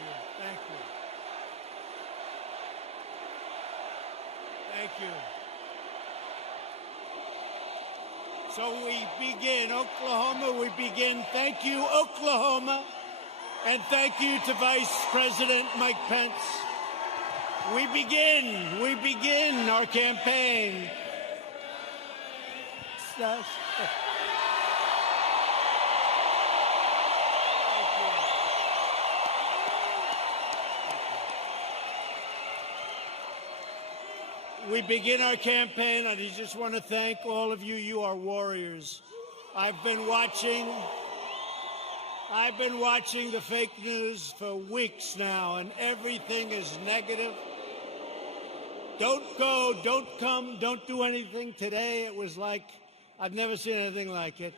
you. Thank you. Thank you. So we begin Oklahoma. We begin. Thank you, Oklahoma. And thank you to Vice President Mike Pence. We begin our campaign. We begin our campaign, and I just want to thank all of you. You are warriors. I've been watching the fake news for weeks now, and everything is negative. Don't go, don't come, don't do anything. Today it was like, I've never seen anything like it.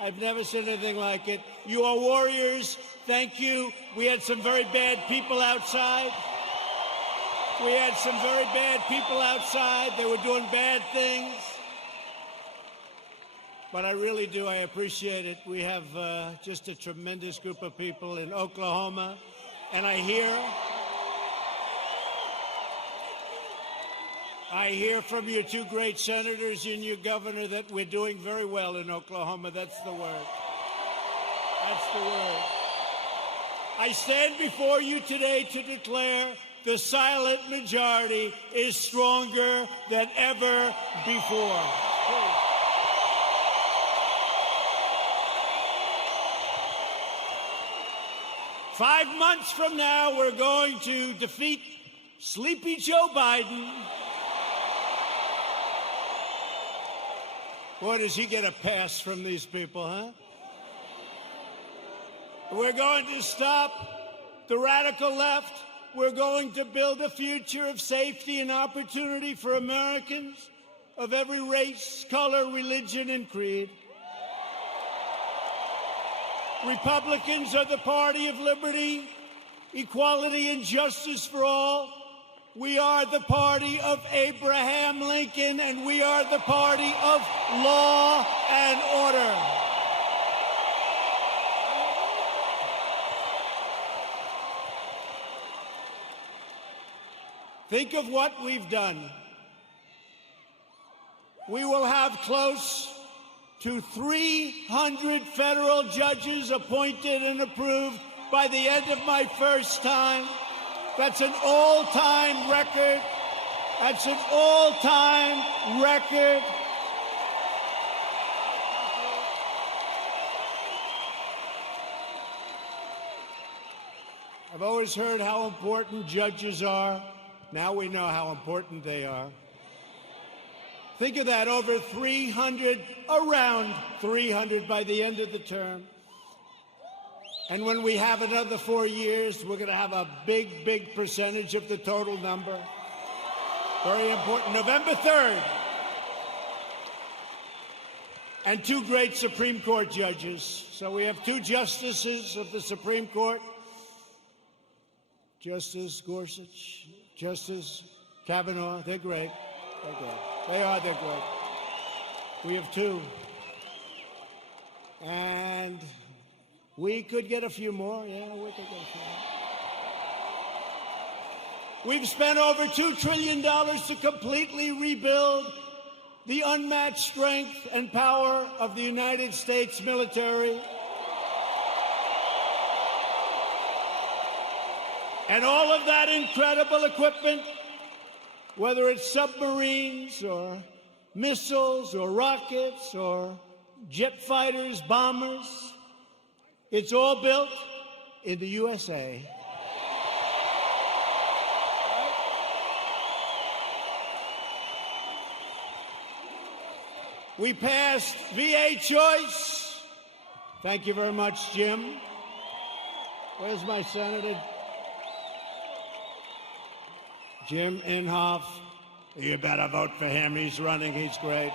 I've never seen anything like it. You are warriors. Thank you. We had some very bad people outside. They were doing bad things. But I really do. I appreciate it. We have just a tremendous group of people in Oklahoma. And I hear from your two great senators and your governor that we're doing very well in Oklahoma. That's the word. That's the word. I stand before you today to declare the silent majority is stronger than ever before. 5 months from now, we're going to defeat Sleepy Joe Biden. Boy, does he get a pass from these people, huh? We're going to stop the radical left. We're going to build a future of safety and opportunity for Americans of every race, color, religion, and creed. Republicans are the party of liberty, equality, and justice for all. We are the party of Abraham Lincoln, and we are the party of law and order. Think of what we've done. We will have close to 300 federal judges appointed and approved by the end of my first time. That's an all-time record. That's an all-time record. I've always heard how important judges are. Now we know how important they are. Think of that, over 300, around 300 by the end of the term. And when we have another 4 years, we're going to have a big, big percentage of the total number. Very important. November 3rd. And 2 great Supreme Court judges. So we have 2 justices of the Supreme Court. Justice Gorsuch, Justice Kavanaugh. They're great. They're great. They're great. We have 2. And we could get a few more. Yeah, we could get a few more. We've spent over $2 trillion to completely rebuild the unmatched strength and power of the United States military. And all of that incredible equipment, whether it's submarines or missiles or rockets or jet fighters, bombers, it's all built in the USA. We passed VA choice. Thank you very much, Jim. Where's my senator? Jim Inhofe. You better vote for him. He's running. He's great.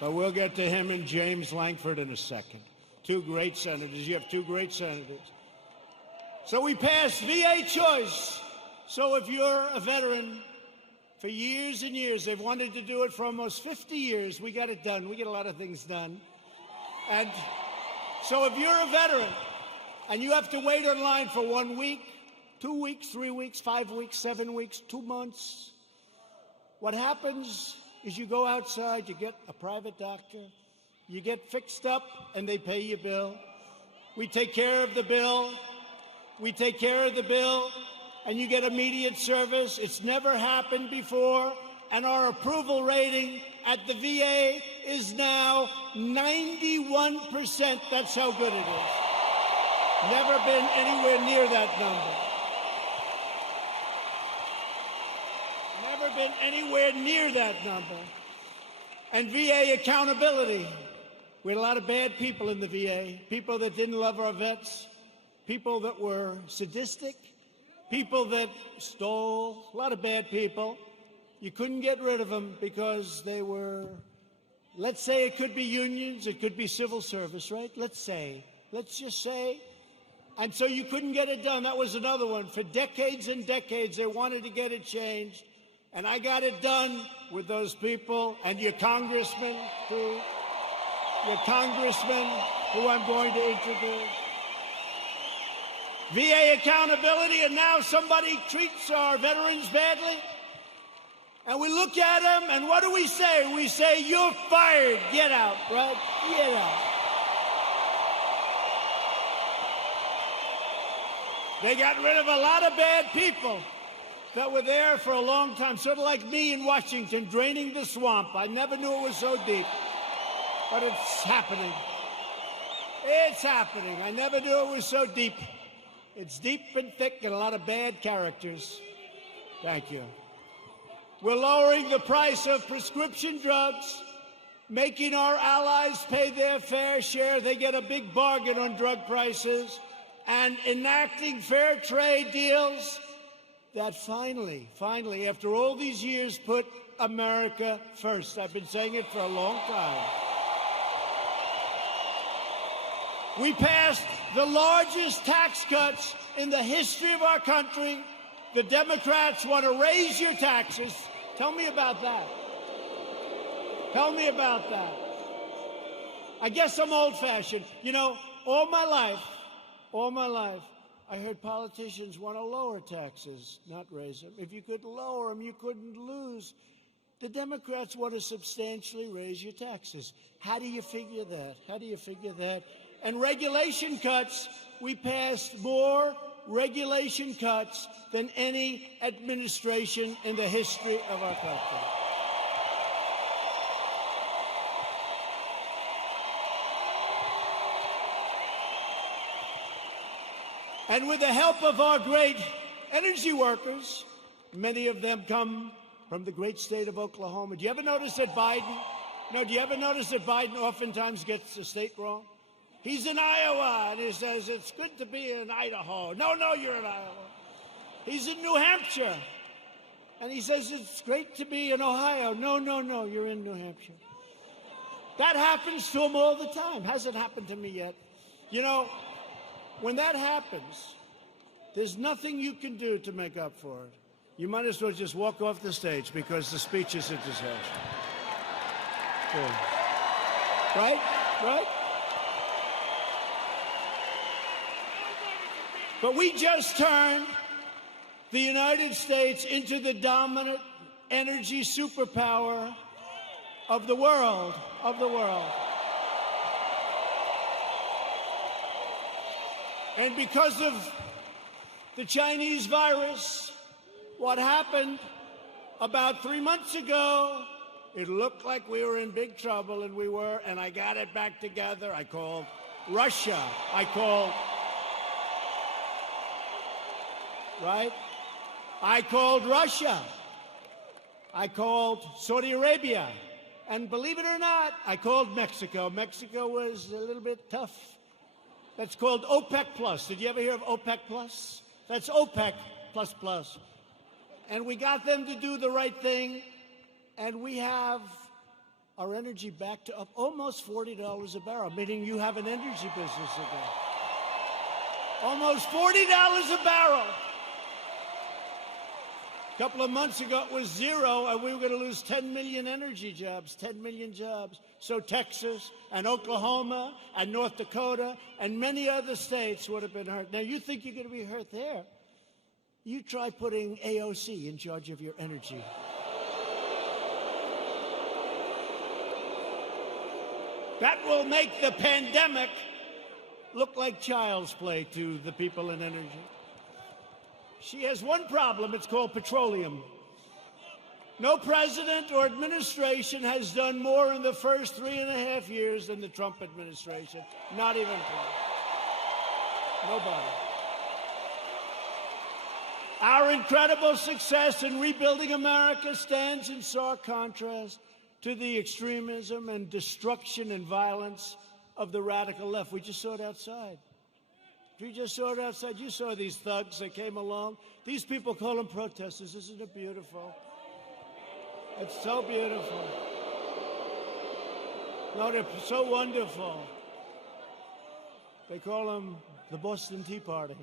But we'll get to him and James Lankford in a second. 2 great senators. You have 2 great senators. So we passed VA choice. So if you're a veteran, for years and years, they've wanted to do it for almost 50 years. We got it done. We get a lot of things done. And so if you're a veteran and you have to wait in line for 1 week, 2 weeks, 3 weeks, 5 weeks, 7 weeks, 2 months, what happens is you go outside, you get a private doctor, you get fixed up, and they pay your bill. We take care of the bill. We take care of the bill, and you get immediate service. It's never happened before, and our approval rating at the VA is now 91%. That's how good it is. Never been anywhere near that number. Never been anywhere near that number. And VA accountability. We had a lot of bad people in the VA, people that didn't love our vets, people that were sadistic, people that stole, a lot of bad people. You couldn't get rid of them because they were, let's say it could be unions, it could be civil service, right? Let's just say. And so you couldn't get it done. That was another one. For decades and decades, they wanted to get it changed. And I got it done with those people and your congressman, too. Your congressman, who I'm going to introduce. VA accountability, and now somebody treats our veterans badly. And we look at them, and what do we say? We say, you're fired. Get out, right? Get out. They got rid of a lot of bad people that were there for a long time, sort of like me in Washington, draining the swamp. I never knew it was so deep, but it's happening. It's happening. I never knew it was so deep. It's deep and thick and a lot of bad characters. Thank you. We're lowering the price of prescription drugs, making our allies pay their fair share. They get a big bargain on drug prices, and enacting fair trade deals that finally, after all these years, put America first. I've been saying it for a long time. We passed the largest tax cuts in the history of our country. The Democrats want to raise your taxes. Tell me about that. Tell me about that. I guess I'm old-fashioned. You know, all my life, I heard politicians want to lower taxes, not raise them. If you could lower them, you couldn't lose. The Democrats want to substantially raise your taxes. How do you figure that? How do you figure that? And regulation cuts, we passed more regulation cuts than any administration in the history of our country. And with the help of our great energy workers, many of them come from the great state of Oklahoma. Do you ever notice that Biden oftentimes gets the state wrong? He's in Iowa, and he says, it's good to be in Idaho. No, you're in Iowa. He's in New Hampshire, and he says, it's great to be in Ohio. No, you're in New Hampshire. That happens to him all the time. Hasn't happened to me yet. You know, when that happens, there's nothing you can do to make up for it. You might as well just walk off the stage because the speech is a disaster. Good. Right? But we just turned the United States into the dominant energy superpower of the world. And because of the Chinese virus, what happened about 3 months ago, it looked like we were in big trouble, and we were, and I got it back together. I called Russia. I called Russia. I called Saudi Arabia. And believe it or not, I called Mexico. Mexico was a little bit tough. That's called OPEC Plus. Did you ever hear of OPEC Plus? That's OPEC plus plus. And we got them to do the right thing, and we have our energy back to up almost $40 a barrel, meaning you have an energy business again. Almost $40 a barrel. A couple of months ago, it was 0, and we were going to lose 10 million energy jobs, 10 million jobs. So Texas and Oklahoma and North Dakota and many other states would have been hurt. Now, you think you're going to be hurt there? You try putting AOC in charge of your energy. That will make the pandemic look like child's play to the people in energy. She has one problem. It's called petroleum. No president or administration has done more in the first 3.5 years than the Trump administration. Not even close. Nobody. Our incredible success in rebuilding America stands in stark contrast to the extremism and destruction and violence of the radical left. We just saw it outside. You just saw it outside. You saw these thugs that came along. These people call them protesters. Isn't it beautiful? It's so beautiful. No, they're so wonderful. They call them the Boston Tea Party.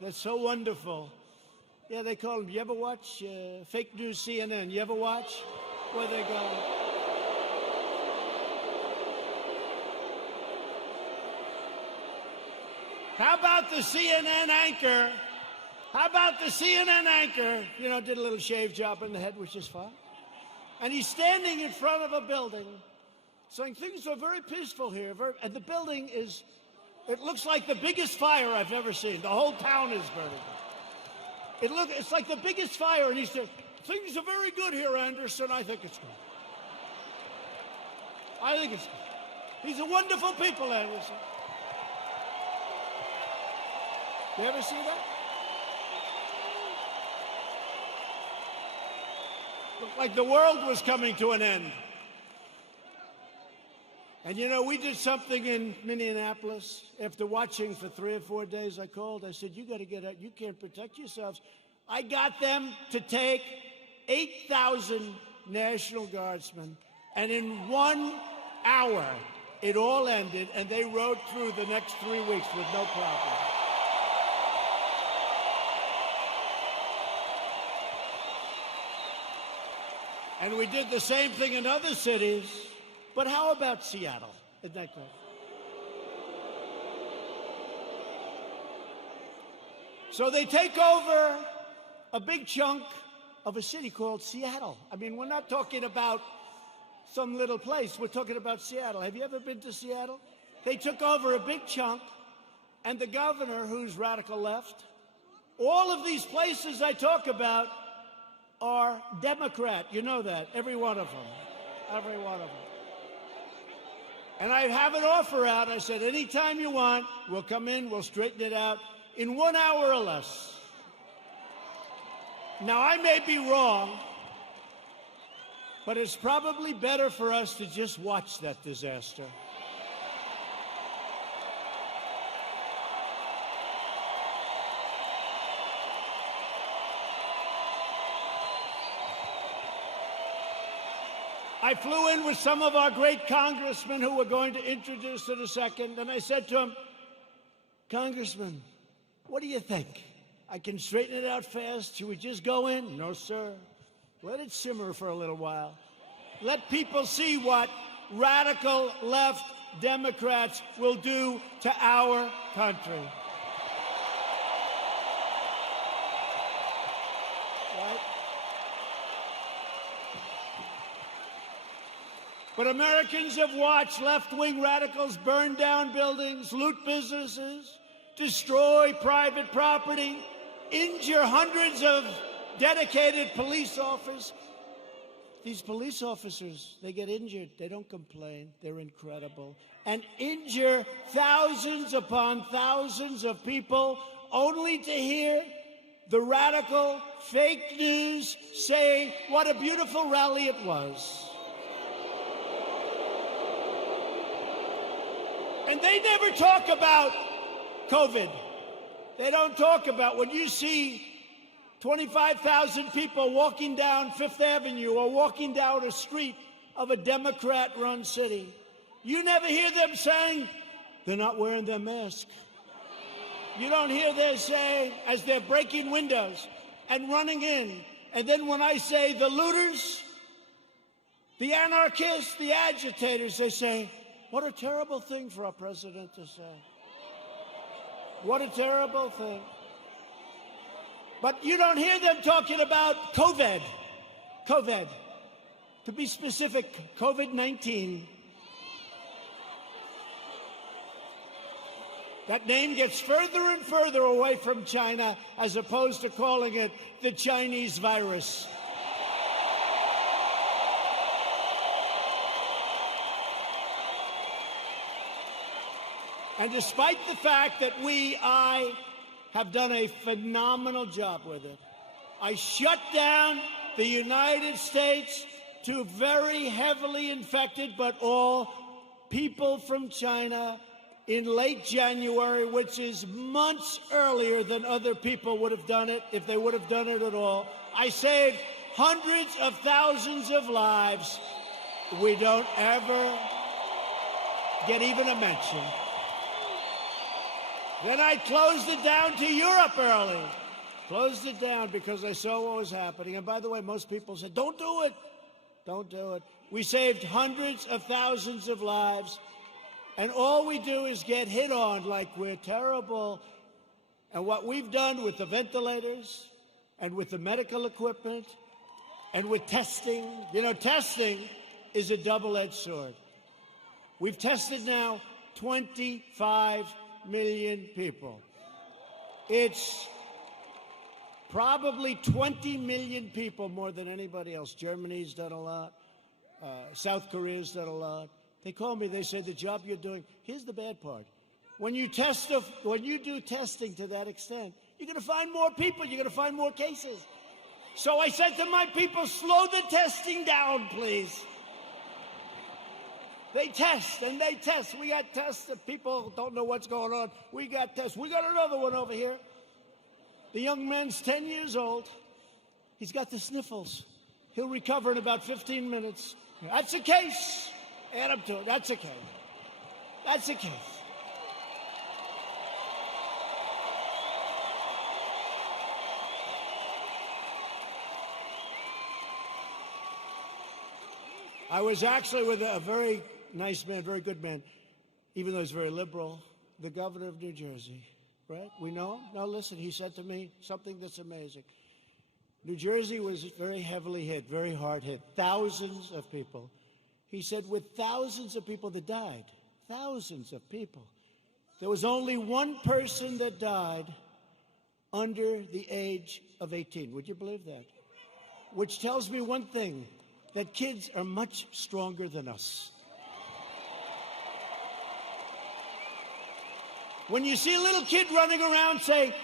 They're so wonderful. Yeah, they call them. You ever watch fake news CNN? You ever watch? Where they go? How about the CNN anchor? How about the CNN anchor? You know, did a little shave job in the head, which is fine. And he's standing in front of a building saying things are very peaceful here. And the building is, it looks like the biggest fire I've ever seen. The whole town is burning. It's like the biggest fire. And he said, things are very good here, Anderson. I think it's good. I think it's good. These are wonderful people, Anderson. You ever see that? Looked like the world was coming to an end. And you know, we did something in Minneapolis. After watching for 3 or 4 days, I called. I said, you got to get out. You can't protect yourselves. I got them to take 8,000 National Guardsmen. And in 1 hour, it all ended. And they rode through the next 3 weeks with no problem. And we did the same thing in other cities. But how about Seattle? Isn't that great? So they take over a big chunk of a city called Seattle. I mean, we're not talking about some little place. We're talking about Seattle. Have you ever been to Seattle? They took over a big chunk, and the governor, who's radical left, all of these places I talk about are Democrat. You know that. Every one of them. Every one of them. And I have an offer out. I said, anytime you want, we'll come in, we'll straighten it out in 1 hour or less. Now, I may be wrong, but it's probably better for us to just watch that disaster. I flew in with some of our great congressmen who we're going to introduce in a second, and I said to him, Congressman, what do you think? I can straighten it out fast. Should we just go in? No, sir. Let it simmer for a little while. Let people see what radical left Democrats will do to our country. Right? But Americans have watched left-wing radicals burn down buildings, loot businesses, destroy private property, injure hundreds of dedicated police officers. These police officers, they get injured. They don't complain. They're incredible. And injure thousands upon thousands of people only to hear the radical fake news say what a beautiful rally it was. And they never talk about COVID. They don't talk about when you see 25,000 people walking down Fifth Avenue or walking down a street of a Democrat-run city. You never hear them saying, they're not wearing their mask. You don't hear them saying, as they're breaking windows and running in And then when I say the looters, the anarchists, the agitators, they say, what a terrible thing for our president to say. What a terrible thing. But you don't hear them talking about COVID. COVID. To be specific, COVID-19. That name gets further and further away from China as opposed to calling it the Chinese virus. And despite the fact that I have done a phenomenal job with it, I shut down the United States to very heavily infected, but all people from China in late January, which is months earlier than other people would have done it if they would have done it at all. I saved hundreds of thousands of lives. We don't ever get even a mention. Then I closed it down to Europe early. Closed it down because I saw what was happening. And by the way, most people said, don't do it. Don't do it. We saved hundreds of thousands of lives. And all we do is get hit on like we're terrible. And what we've done with the ventilators and with the medical equipment and with testing, you know, testing is a double-edged sword. We've tested now 25 million people. It's probably 20 million people more than anybody else. Germany's done a lot. South Korea's done a lot. They called me, they said, the job you're doing, here's the bad part. When you do testing to that extent, you're going to find more people, you're going to find more cases. So I said to my people, slow the testing down, please. They test and they test. We got tests that people don't know what's going on. We got tests. We got another one over here. The young man's 10 years old. He's got the sniffles. He'll recover in about 15 minutes. That's a case. Add up to it. That's a case. That's a case. I was actually with a very nice man, very good man, even though he's very liberal, the governor of New Jersey, right? We know him? Now listen, he said to me something that's amazing. New Jersey was very heavily hit, very hard hit, thousands of people. He said with thousands of people that died, thousands of people, there was only one person that died under the age of 18. Would you believe that? Which tells me one thing, that kids are much stronger than us. When you see a little kid running around, say,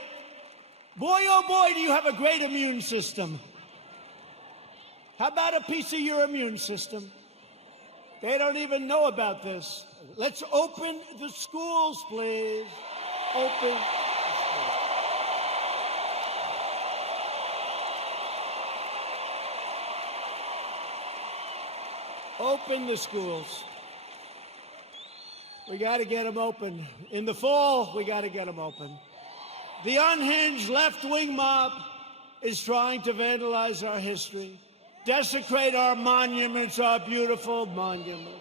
boy, oh boy, do you have a great immune system. How about a piece of your immune system? They don't even know about this. Let's open the schools, please. Open. Open the schools. We got to get them open. In the fall, we got to get them open. The unhinged left-wing mob is trying to vandalize our history, desecrate our monuments, our beautiful monuments,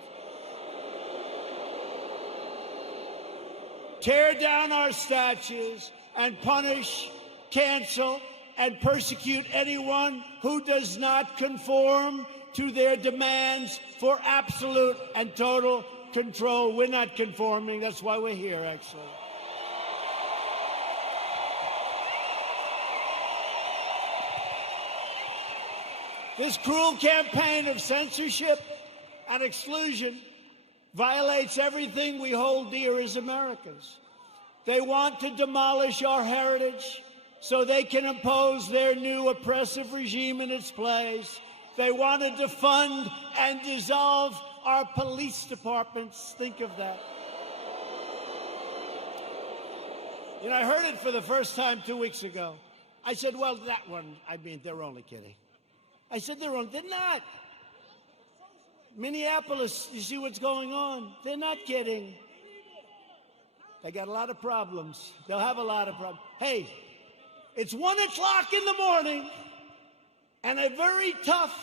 tear down our statues, and punish, cancel, and persecute anyone who does not conform to their demands for absolute and total control. We're not conforming. That's why we're here, actually. This cruel campaign of censorship and exclusion violates everything we hold dear as Americans. They want to demolish our heritage so they can impose their new oppressive regime in its place. They want to defund and dissolve our police departments. Think of that. You know, I heard it for the first time 2 weeks ago. I said, well, that one, I mean, they're only kidding. I said, they're not. Minneapolis, you see what's going on? They're not kidding. They got a lot of problems. They'll have a lot of problems. Hey, it's 1 o'clock in the morning. And a very tough,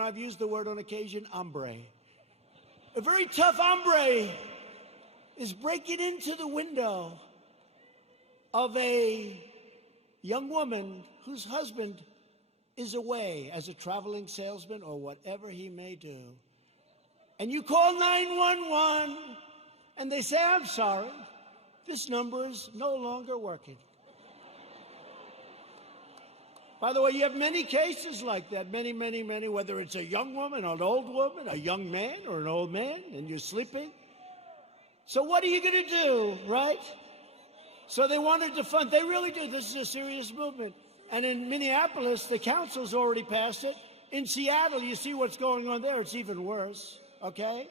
I've used the word on occasion, hombre. A very tough hombre is breaking into the window of a young woman whose husband is away as a traveling salesman or whatever he may do. And you call 911, and they say, I'm sorry, this number is no longer working. By the way, you have many cases like that, many, whether it's a young woman, an old woman, a young man, or an old man, and you're sleeping. So what are you going to do, right? So they wanted to fund, they really do. This is a serious movement. And in Minneapolis, the council's already passed it. In Seattle, you see what's going on there. It's even worse, okay?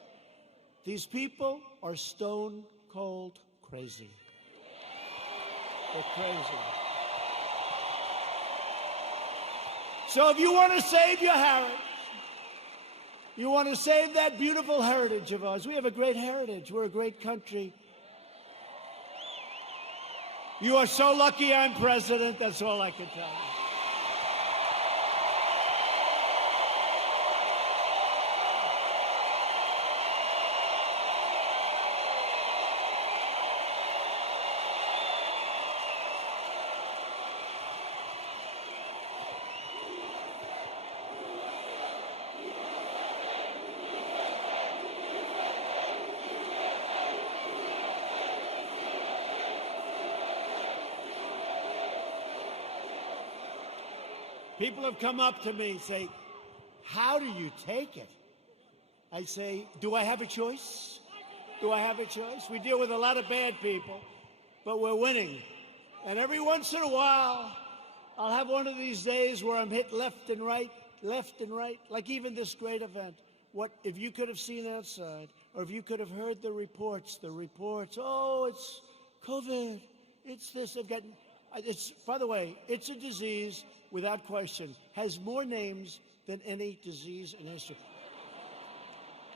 These people are stone cold crazy. They're crazy. So if you want to save your heritage, you want to save that beautiful heritage of ours. We have a great heritage. We're a great country. You are so lucky I'm president. That's all I can tell you. People have come up to me and say, how do you take it? I say, do I have a choice? Do I have a choice? We deal with a lot of bad people, but we're winning. And every once in a while, I'll have one of these days where I'm hit left and right, like even this great event. What if you could have seen outside, or if you could have heard the reports, oh, it's COVID, it's this, by the way, it's a disease, without question, has more names than any disease in history.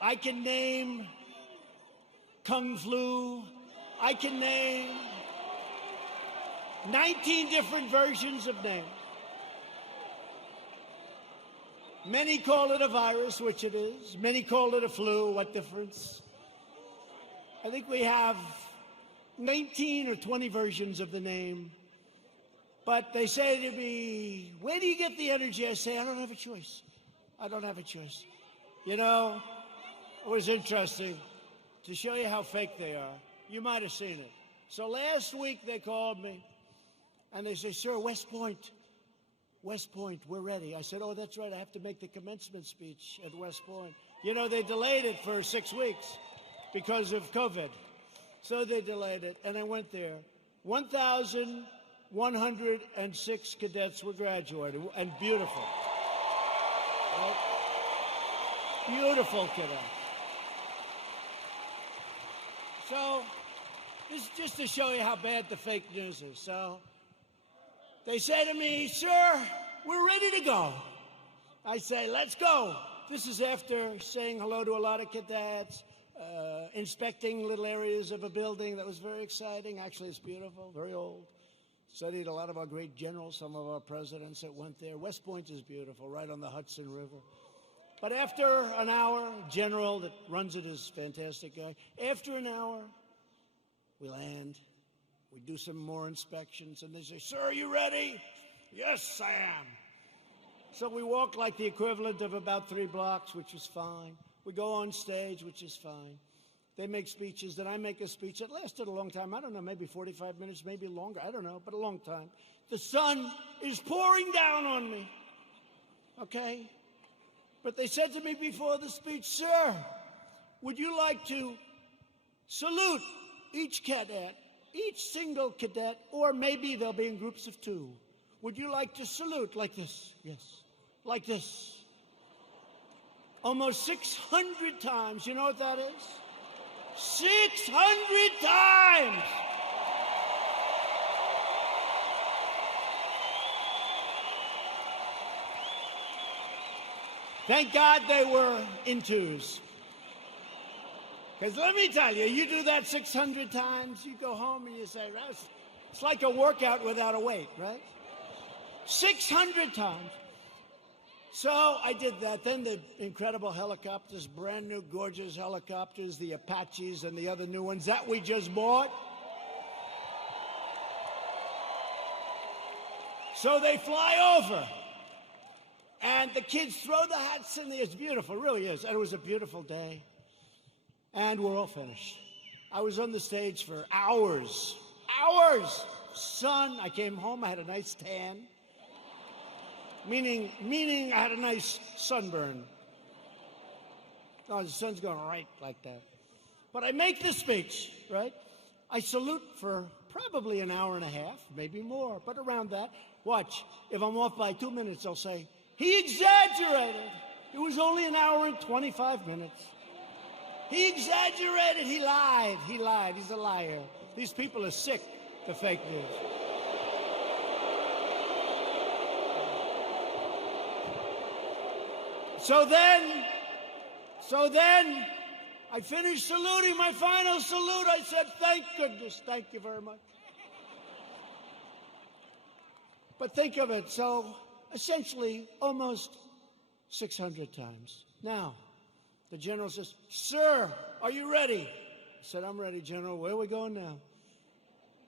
I can name Kung Flu. I can name 19 different versions of names. Many call it a virus, which it is. Many call it a flu. What difference? I think we have 19 or 20 versions of the name. But they say to me, where do you get the energy? I say, I don't have a choice. I don't have a choice. You know, it was interesting to show you how fake they are. You might have seen it. So last week they called me and they say, sir, West Point, we're ready. I said, oh, that's right. I have to make the commencement speech at West Point. You know, they delayed it for 6 weeks because of COVID. So they delayed it. And I went there. 1,106 cadets were graduating, and beautiful. Right? Beautiful cadets. So, this is just to show you how bad the fake news is. So, they say to me, sir, we're ready to go. I say, let's go. This is after saying hello to a lot of cadets, inspecting little areas of a building that was very exciting. Actually, it's beautiful, very old. Studied a lot of our great generals, some of our presidents that went there. West Point is beautiful, right on the Hudson River. But after an hour, general that runs it is a fantastic guy. After an hour, we land. We do some more inspections, and they say, sir, are you ready? Yes, I am. So we walk like the equivalent of about 3 blocks, which is fine. We go on stage, which is fine. They make speeches, then I make a speech that lasted a long time. I don't know, maybe 45 minutes, maybe longer. I don't know, but a long time. The sun is pouring down on me, okay? But they said to me before the speech, sir, would you like to salute each cadet, each single cadet, or maybe they'll be in groups of 2. Would you like to salute like this? Yes. Like this. Almost 600 times. You know what that is? 600 times! Thank God they were in 2s. Because let me tell you, you do that 600 times, you go home and you say, it's like a workout without a weight, right? 600 times. So I did that. Then the incredible helicopters, brand new, gorgeous helicopters, the Apaches and the other new ones that we just bought. So they fly over, and the kids throw the hats in the air. It's beautiful, it really is. And it was a beautiful day, and we're all finished. I was on the stage for hours. Sun. I came home, I had a nice tan. Meaning I had a nice sunburn. No, the sun's going right like that. But I make the speech, right? I salute for probably an hour and a half, maybe more, but around that. Watch, if I'm off by 2 minutes, I'll say, he exaggerated. It was only an hour and 25 minutes. He exaggerated, he lied, he's a liar. These people are sick, the fake news. So then, I finished saluting, my final salute. I said, thank goodness, thank you very much. But think of it, so essentially almost 600 times. Now, the general says, sir, are you ready? I said, I'm ready, General. Where are we going now?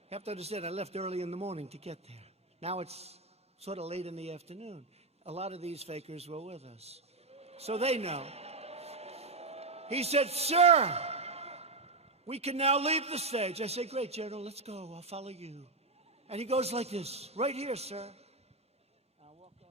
You have to understand, I left early in the morning to get there. Now it's sort of late in the afternoon. A lot of these fakers were with us. So they know. He said, sir, we can now leave the stage. I said, great, General, let's go. I'll follow you. And he goes like this, right here, sir. I'll walk on.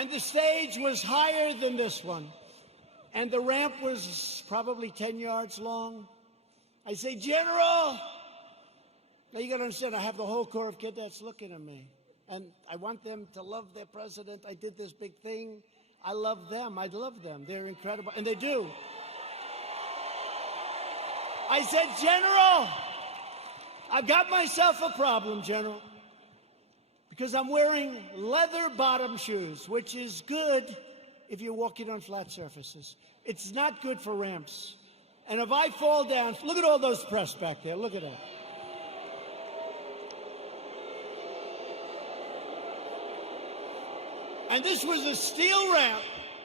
And the stage was higher than this one. And the ramp was probably 10 yards long. I say, General, now you got to understand, I have the whole Corps of Cadets looking at me. And I want them to love their president. I did this big thing. I love them. I love them. They're incredible. And they do. I said, General, I've got myself a problem, General. Because I'm wearing leather bottom shoes, which is good if you're walking on flat surfaces. It's not good for ramps. And if I fall down, look at all those press back there. Look at that. And this was a steel ramp.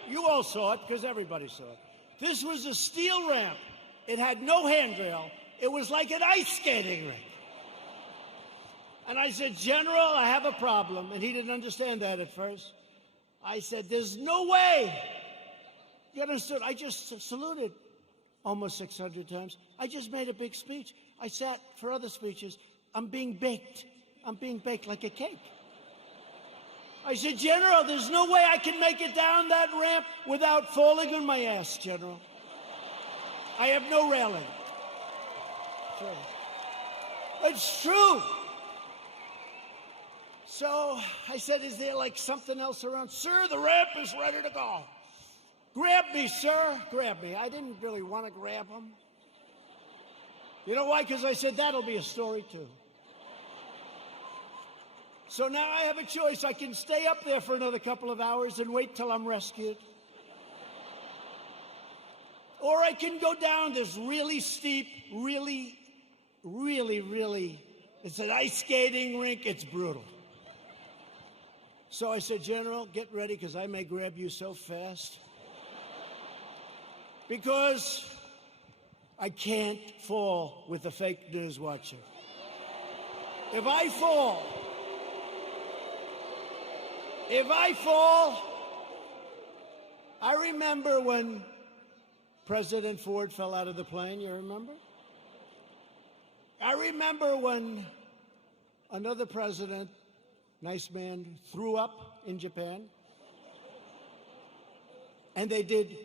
You all saw it because everybody saw it. This was a steel ramp. It had no handrail. It was like an ice skating rink. And I said, General, I have a problem. And he didn't understand that at first. I said, there's no way. You understood? I just saluted almost 600 times. I just made a big speech. I sat for other speeches. I'm being baked. I'm being baked like a cake. I said, General, there's no way I can make it down that ramp without falling on my ass, General. I have no railing. Sure. It's true. So I said, is there like something else around? Sir, the ramp is ready to go. Grab me, sir. Grab me. I didn't really want to grab him. You know why? Because I said, that'll be a story too. So now I have a choice. I can stay up there for another couple of hours and wait till I'm rescued. Or I can go down this really steep, really, it's an ice skating rink. It's brutal. So I said, General, get ready because I may grab you so fast. Because I can't fall with the fake news watcher. If I fall, I remember when President Ford fell out of the plane, you remember? I remember when another president, nice man, threw up in Japan, and they did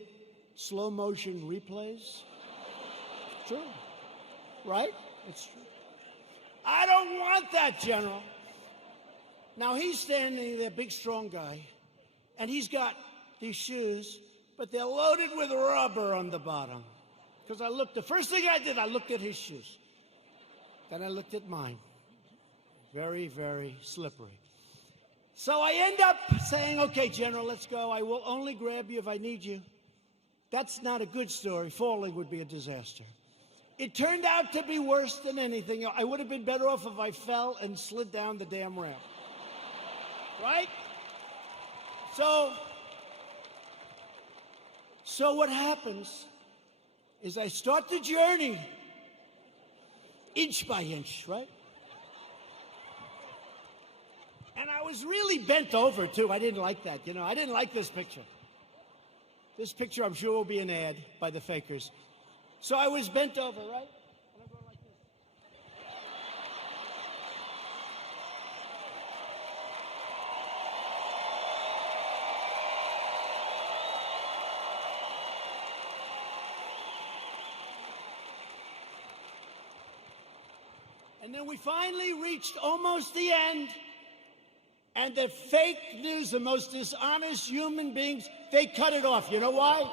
slow motion replays. True, right? It's true. I don't want that, General. Now he's standing there, big strong guy, and he's got these shoes, but they're loaded with rubber on the bottom. Because the first thing I did, I looked at his shoes. Then I looked at mine. Very, very slippery. So I end up saying, okay, General, let's go. I will only grab you if I need you. That's not a good story. Falling would be a disaster. It turned out to be worse than anything. I would have been better off if I fell and slid down the damn ramp. Right? So what happens is I start the journey inch by inch, right? And I was really bent over, too. I didn't like that, you know. I didn't like this picture. This picture, I'm sure, will be an ad by the fakers. So I was bent over, right? And I'm going like this. And then we finally reached almost the end. And the fake news, the most dishonest human beings, they cut it off. You know why?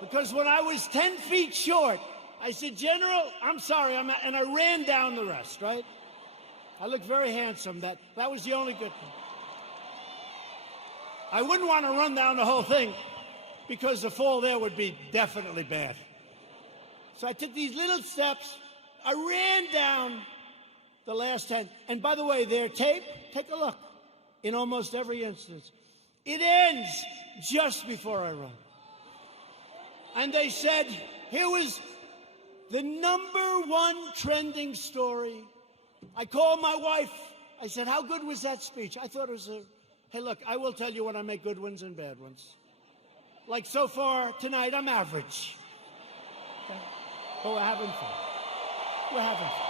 Because when I was 10 feet short, I said, General, I'm sorry, and I ran down the rest, right? I looked very handsome. That was the only good thing. I wouldn't want to run down the whole thing because the fall there would be definitely bad. So I took these little steps. I ran down the last 10. And by the way, their tape, take a look. In almost every instance, it ends just before I run. And they said, here was the #1 trending story. I called my wife. I said, how good was that speech? I thought it was hey, look, I will tell you when I make good ones and bad ones. Like so far tonight, I'm average. Okay? But we're having fun. We're having fun.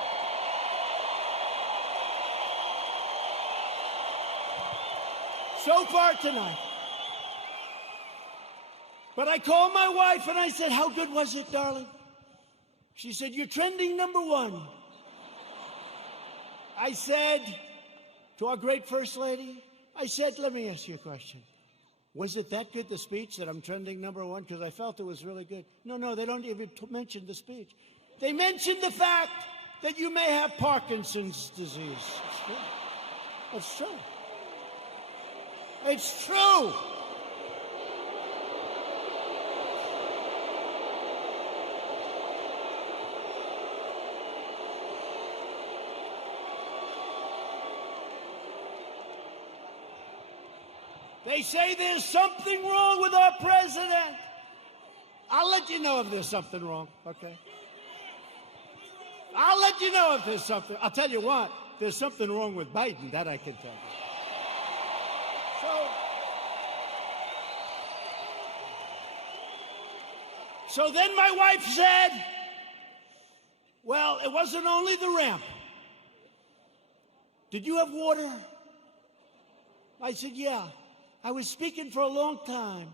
So far tonight. But I called my wife and I said, how good was it, darling? She said, you're trending #1. I said to our great First Lady, I said, let me ask you a question. Was it that good, the speech, that I'm trending #1? Because I felt it was really good. No, they don't even mention the speech. They mentioned the fact that you may have Parkinson's disease. It's true. It's true. It's true. They say there's something wrong with our president. I'll let you know if there's something wrong, okay? I'll let you know if there's something. I'll tell you what, there's something wrong with Biden, that I can tell you. So then my wife said, well, it wasn't only the ramp. Did you have water? I said, yeah. I was speaking for a long time.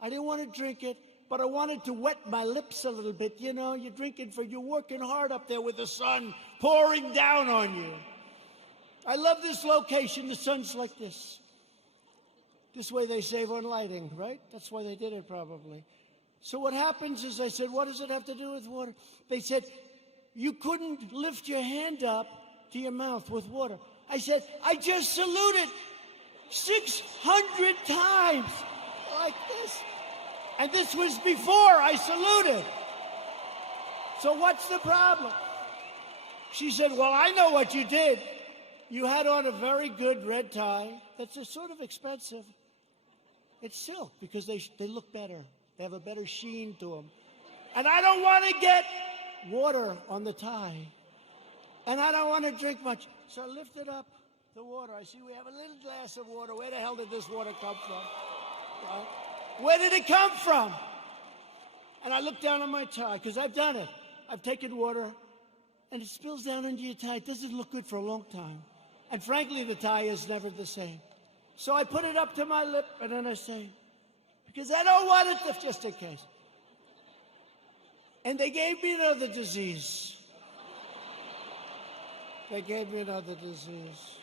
I didn't want to drink it, but I wanted to wet my lips a little bit. You know, you're working hard up there with the sun pouring down on you. I love this location. The sun's like this. This way they save on lighting, right? That's why they did it probably. So what happens is I said, what does it have to do with water? They said, you couldn't lift your hand up to your mouth with water. I said, I just saluted 600 times like this. And this was before I saluted. So what's the problem? She said, well, I know what you did. You had on a very good red tie. That's sort of expensive. It's silk because they look better. They have a better sheen to them. And I don't want to get water on the tie. And I don't want to drink much. So I lifted up the water. I see we have a little glass of water. Where the hell did this water come from? Right? Where did it come from? And I looked down on my tie, because I've done it. I've taken water, and it spills down into your tie. It doesn't look good for a long time. And frankly, the tie is never the same. So I put it up to my lip, and then I say, because I don't want it, just in case. And they gave me another disease. They gave me another disease.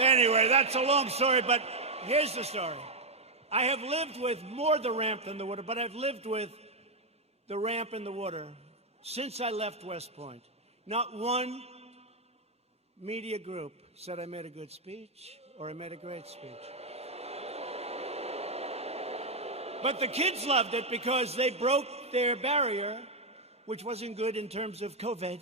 Anyway, that's a long story, but here's the story. I have lived with more the ramp than the water, but I've lived with the ramp and the water since I left West Point. Not one media group said I made a good speech or I made a great speech. But the kids loved it because they broke their barrier, which wasn't good in terms of COVID.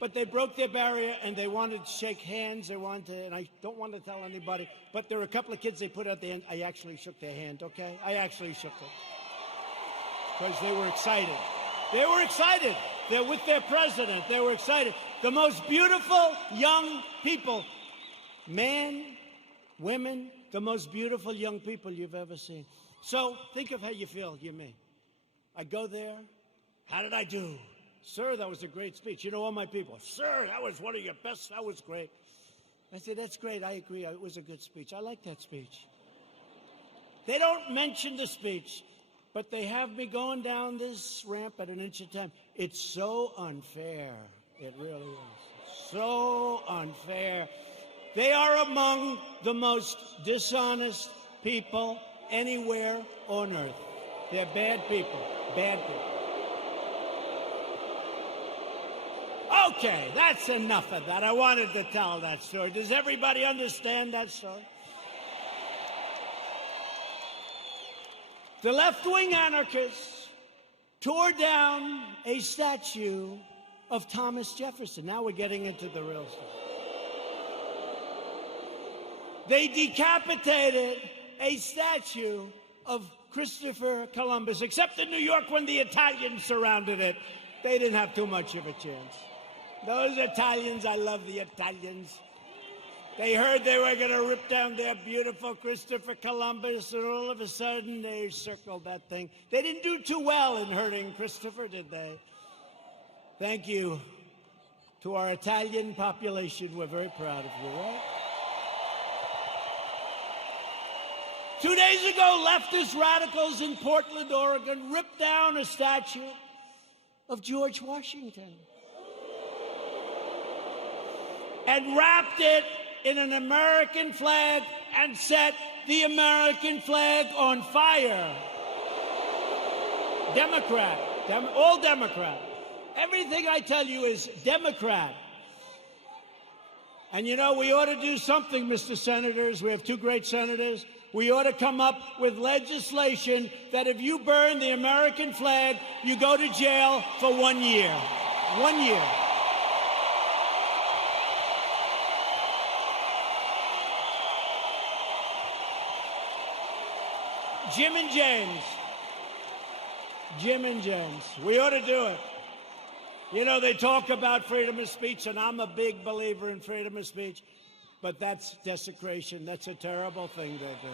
But they broke their barrier and they wanted to shake hands. They wanted to, and I don't want to tell anybody, but there were a couple of kids they put at the end. I actually shook their hand, okay? I actually shook them. Because they were excited. They were excited. They're with their president. They were excited. The most beautiful young people, men, women, the most beautiful young people you've ever seen. So think of how you feel, you me. I go there. How did I do? Sir, that was a great speech. You know, all my people, sir, that was one of your best. That was great. I said, that's great. I agree. It was a good speech. I like that speech. They don't mention the speech, but they have me going down this ramp at an inch at a time. It's so unfair. It really is. So unfair. They are among the most dishonest people anywhere on earth. They're bad people. Bad people. Okay, that's enough of that. I wanted to tell that story. Does everybody understand that story? The left-wing anarchists tore down a statue of Thomas Jefferson. Now we're getting into the real stuff. They decapitated a statue of Christopher Columbus, except in New York when the Italians surrounded it. They didn't have too much of a chance. Those Italians, I love the Italians. They heard they were going to rip down their beautiful Christopher Columbus, and all of a sudden they circled that thing. They didn't do too well in hurting Christopher, did they? Thank you to our Italian population. We're very proud of you, right? 2 days ago, leftist radicals in Portland, Oregon, ripped down a statue of George Washington and wrapped it in an American flag and set the American flag on fire. Democrat, all Democrat. Everything I tell you is Democrat. And you know, we ought to do something, Mr. Senators. We have two great senators. We ought to come up with legislation that if you burn the American flag, you go to jail for 1 year. 1 year. Jim and James. Jim and James. We ought to do it. You know, they talk about freedom of speech, and I'm a big believer in freedom of speech, but that's desecration. That's a terrible thing to do.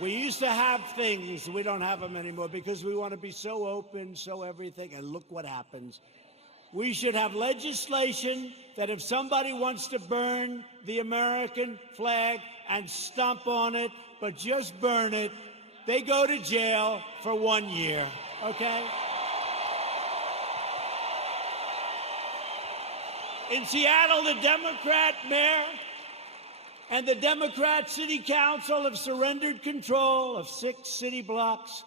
We used to have things. We don't have them anymore because we want to be so open, so everything, and look what happens. We should have legislation that if somebody wants to burn the American flag and stomp on it, but just burn it, they go to jail for 1 year, okay? In Seattle, the Democrat mayor and the Democrat city council have surrendered control of 6 city blocks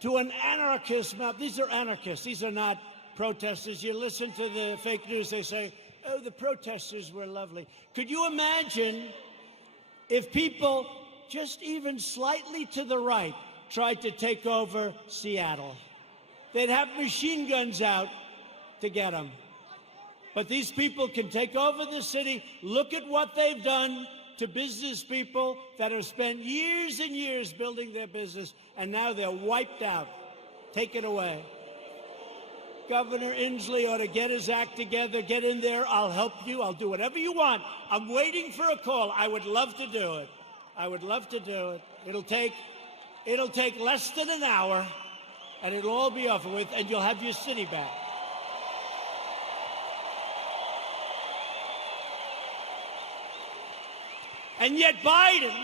to an anarchist. These are anarchists. These are not protesters. You listen to the fake news, they say, oh, the protesters were lovely. Could you imagine if people just even slightly to the right tried to take over Seattle? They'd have machine guns out to get them. But these people can take over the city. Look at what they've done to business people that have spent years and years building their business, and now they're wiped out. Take it away. Governor Inslee ought to get his act together, get in there. I'll help you. I'll do whatever you want. I'm waiting for a call. I would love to do it. I would love to do it. It'll take less than an hour, and it'll all be over with, and you'll have your city back. And yet Biden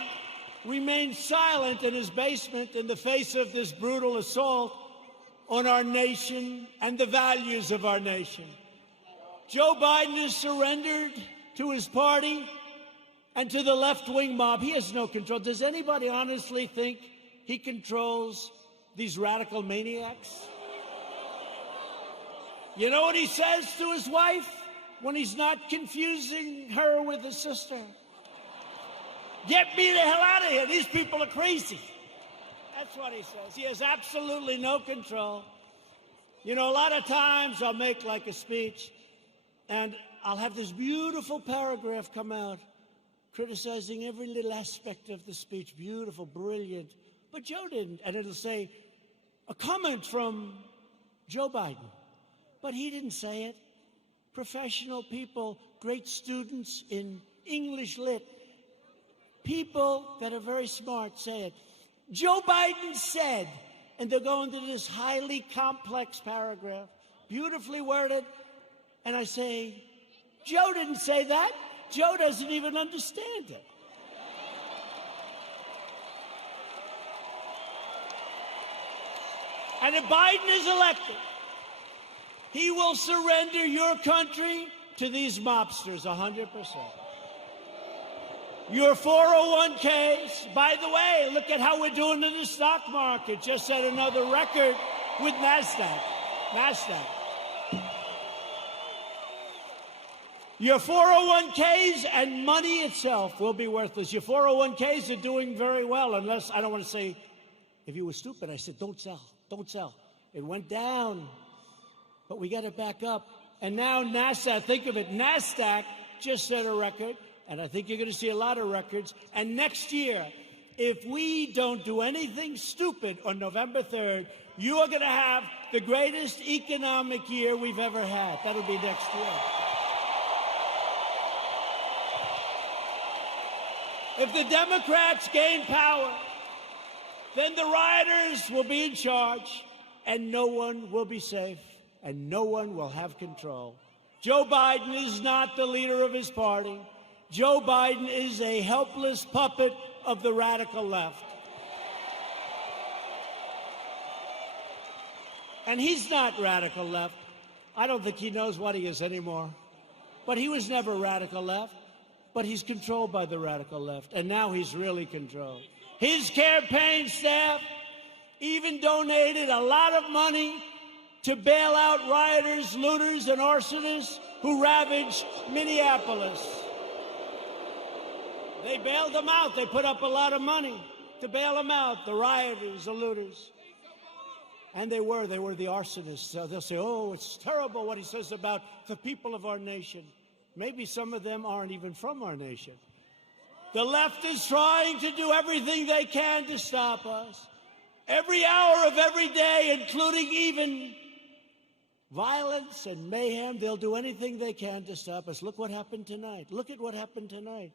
remains silent in his basement in the face of this brutal assault on our nation and the values of our nation. Joe Biden has surrendered to his party and to the left-wing mob. He has no control. Does anybody honestly think he controls these radical maniacs? You know what he says to his wife when he's not confusing her with his sister? Get me the hell out of here. These people are crazy. That's what he says. He has absolutely no control. You know, a lot of times I'll make like a speech, and I'll have this beautiful paragraph come out criticizing every little aspect of the speech. Beautiful, brilliant. But Joe didn't. And it'll say, a comment from Joe Biden. But he didn't say it. Professional people, great students in English lit, people that are very smart say it. Joe Biden said, and they'll go into this highly complex paragraph, beautifully worded, and I say, Joe didn't say that. Joe doesn't even understand it. And if Biden is elected, he will surrender your country to these mobsters 100%. Your 401ks, by the way, look at how we're doing in the stock market. Just set another record with NASDAQ. Your 401ks and money itself will be worthless. Your 401ks are doing very well, unless, I don't want to say, if you were stupid, I said, don't sell, don't sell. It went down, but we got it back up. And now NASDAQ, think of it, NASDAQ just set a record. And I think you're going to see a lot of records. And next year, if we don't do anything stupid on November 3rd, you are going to have the greatest economic year we've ever had. That'll be next year. If the Democrats gain power, then the rioters will be in charge, and no one will be safe, and no one will have control. Joe Biden is not the leader of his party. Joe Biden is a helpless puppet of the radical left. And he's not radical left. I don't think he knows what he is anymore. But he was never radical left. But he's controlled by the radical left. And now he's really controlled. His campaign staff even donated a lot of money to bail out rioters, looters, and arsonists who ravaged Minneapolis. They bailed them out. They put up a lot of money to bail them out, the rioters, the looters. And they were the arsonists. So they'll say, oh, it's terrible what he says about the people of our nation. Maybe some of them aren't even from our nation. The left is trying to do everything they can to stop us. Every hour of every day, including even violence and mayhem, they'll do anything they can to stop us. Look what happened tonight. Look at what happened tonight.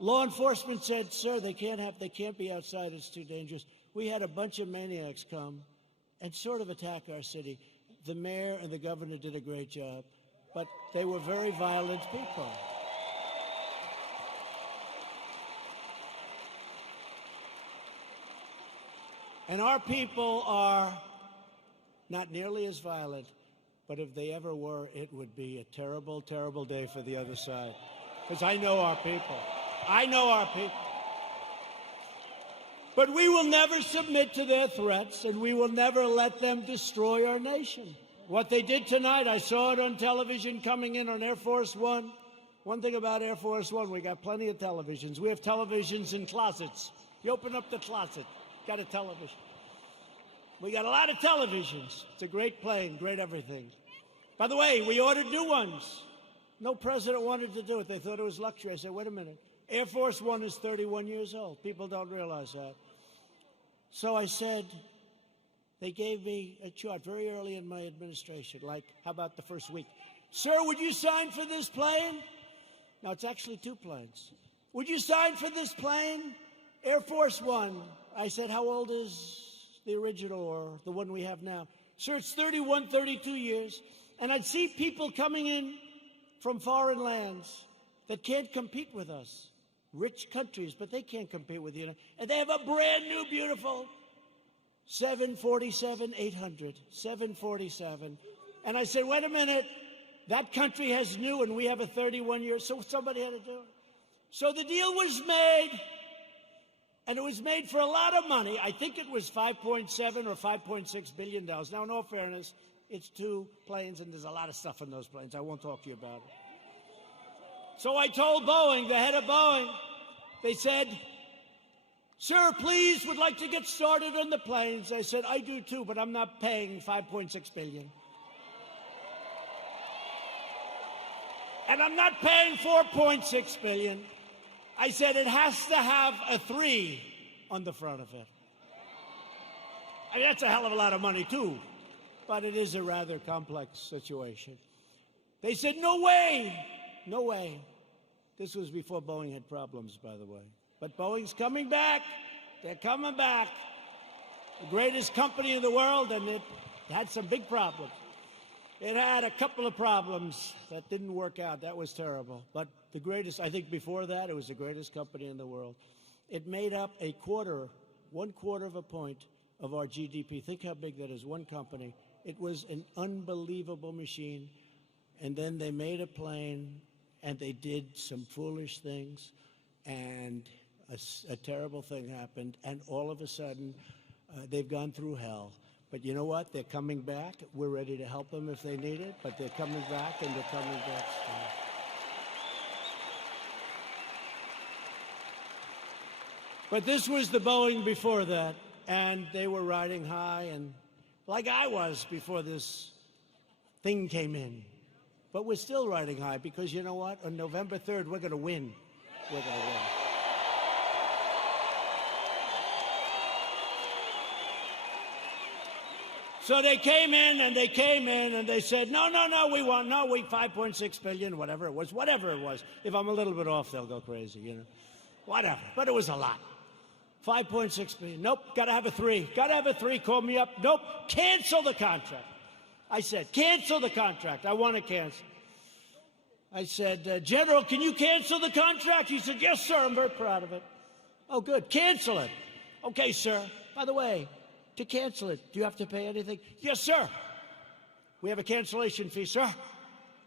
Law enforcement said, sir, they can't be outside. It's too dangerous. We had a bunch of maniacs come and sort of attack our city. The mayor and the governor did a great job, but they were very violent people. And our people are not nearly as violent, but if they ever were, it would be a terrible, terrible day for the other side. Because I know our people. I know our people. But we will never submit to their threats, and we will never let them destroy our nation. What they did tonight, I saw it on television coming in on Air Force One. One thing about Air Force One, we got plenty of televisions. We have televisions in closets. You open up the closet, got a television. We got a lot of televisions. It's a great plane, great everything. By the way, we ordered new ones. No president wanted to do it. They thought it was luxury. I said, wait a minute. Air Force One is 31 years old. People don't realize that. So I said, they gave me a chart very early in my administration, like, how about the first week? Sir, would you sign for this plane? Now, it's actually two planes. Would you sign for this plane? Air Force One. I said, how old is the original or the one we have now? Sir, it's 31, 32 years. And I'd see people coming in from foreign lands that can't compete with us. Rich countries, but they can't compete with you. And they have a brand new, beautiful 747-800, 747. And I said, wait a minute, That country has new, and we have a 31-year, so somebody had to do it. So the deal was made, and it was made for a lot of money. I think it was $5.7 or $5.6 billion. Now, in all fairness, it's 2 planes, and there's a lot of stuff in those planes. I won't talk to you about it. So I told Boeing, the head of Boeing, they said, "Sir, please, would like to get started on the planes." I said, "I do too, but I'm not paying $5.6 billion. And I'm not paying $4.6 billion. I said, it has to have a 3 on the front of it. I mean, that's a hell of a lot of money, too. But it is a rather complex situation. They said, "No way, no way." This was before Boeing had problems, by the way. But Boeing's coming back. They're coming back. The greatest company in the world, and it had some big problems. It had a couple of problems that didn't work out. That was terrible. But the greatest, I think before that, it was the greatest company in the world. It made up 1/4 of a point of our GDP. Think how big that is, one company. It was an unbelievable machine. And then they made a plane, and they did some foolish things, and a terrible thing happened, and all of a sudden, they've gone through hell. But you know what? They're coming back. We're ready to help them if they need it, but they're coming back, and they're coming back strong. But this was the Boeing before that, and they were riding high, and like I was before this thing came in. But we're still riding high because you know what? On November 3rd, we're going to win. We're going to win. So they came in, and they said, no, we want, no, we 5.6 billion, whatever it was. If I'm a little bit off, they'll go crazy, you know. Whatever. But it was a lot. 5.6 billion. Nope, got to have a 3. Got to have a 3. Call me up. Nope, cancel the contract. I said, cancel the contract. I want to cancel. I said, General, can you cancel the contract? He said, yes, sir. I'm very proud of it. Oh, good. Cancel it. Okay, sir. By the way, to cancel it, do you have to pay anything? Yes, sir. We have a cancellation fee, sir.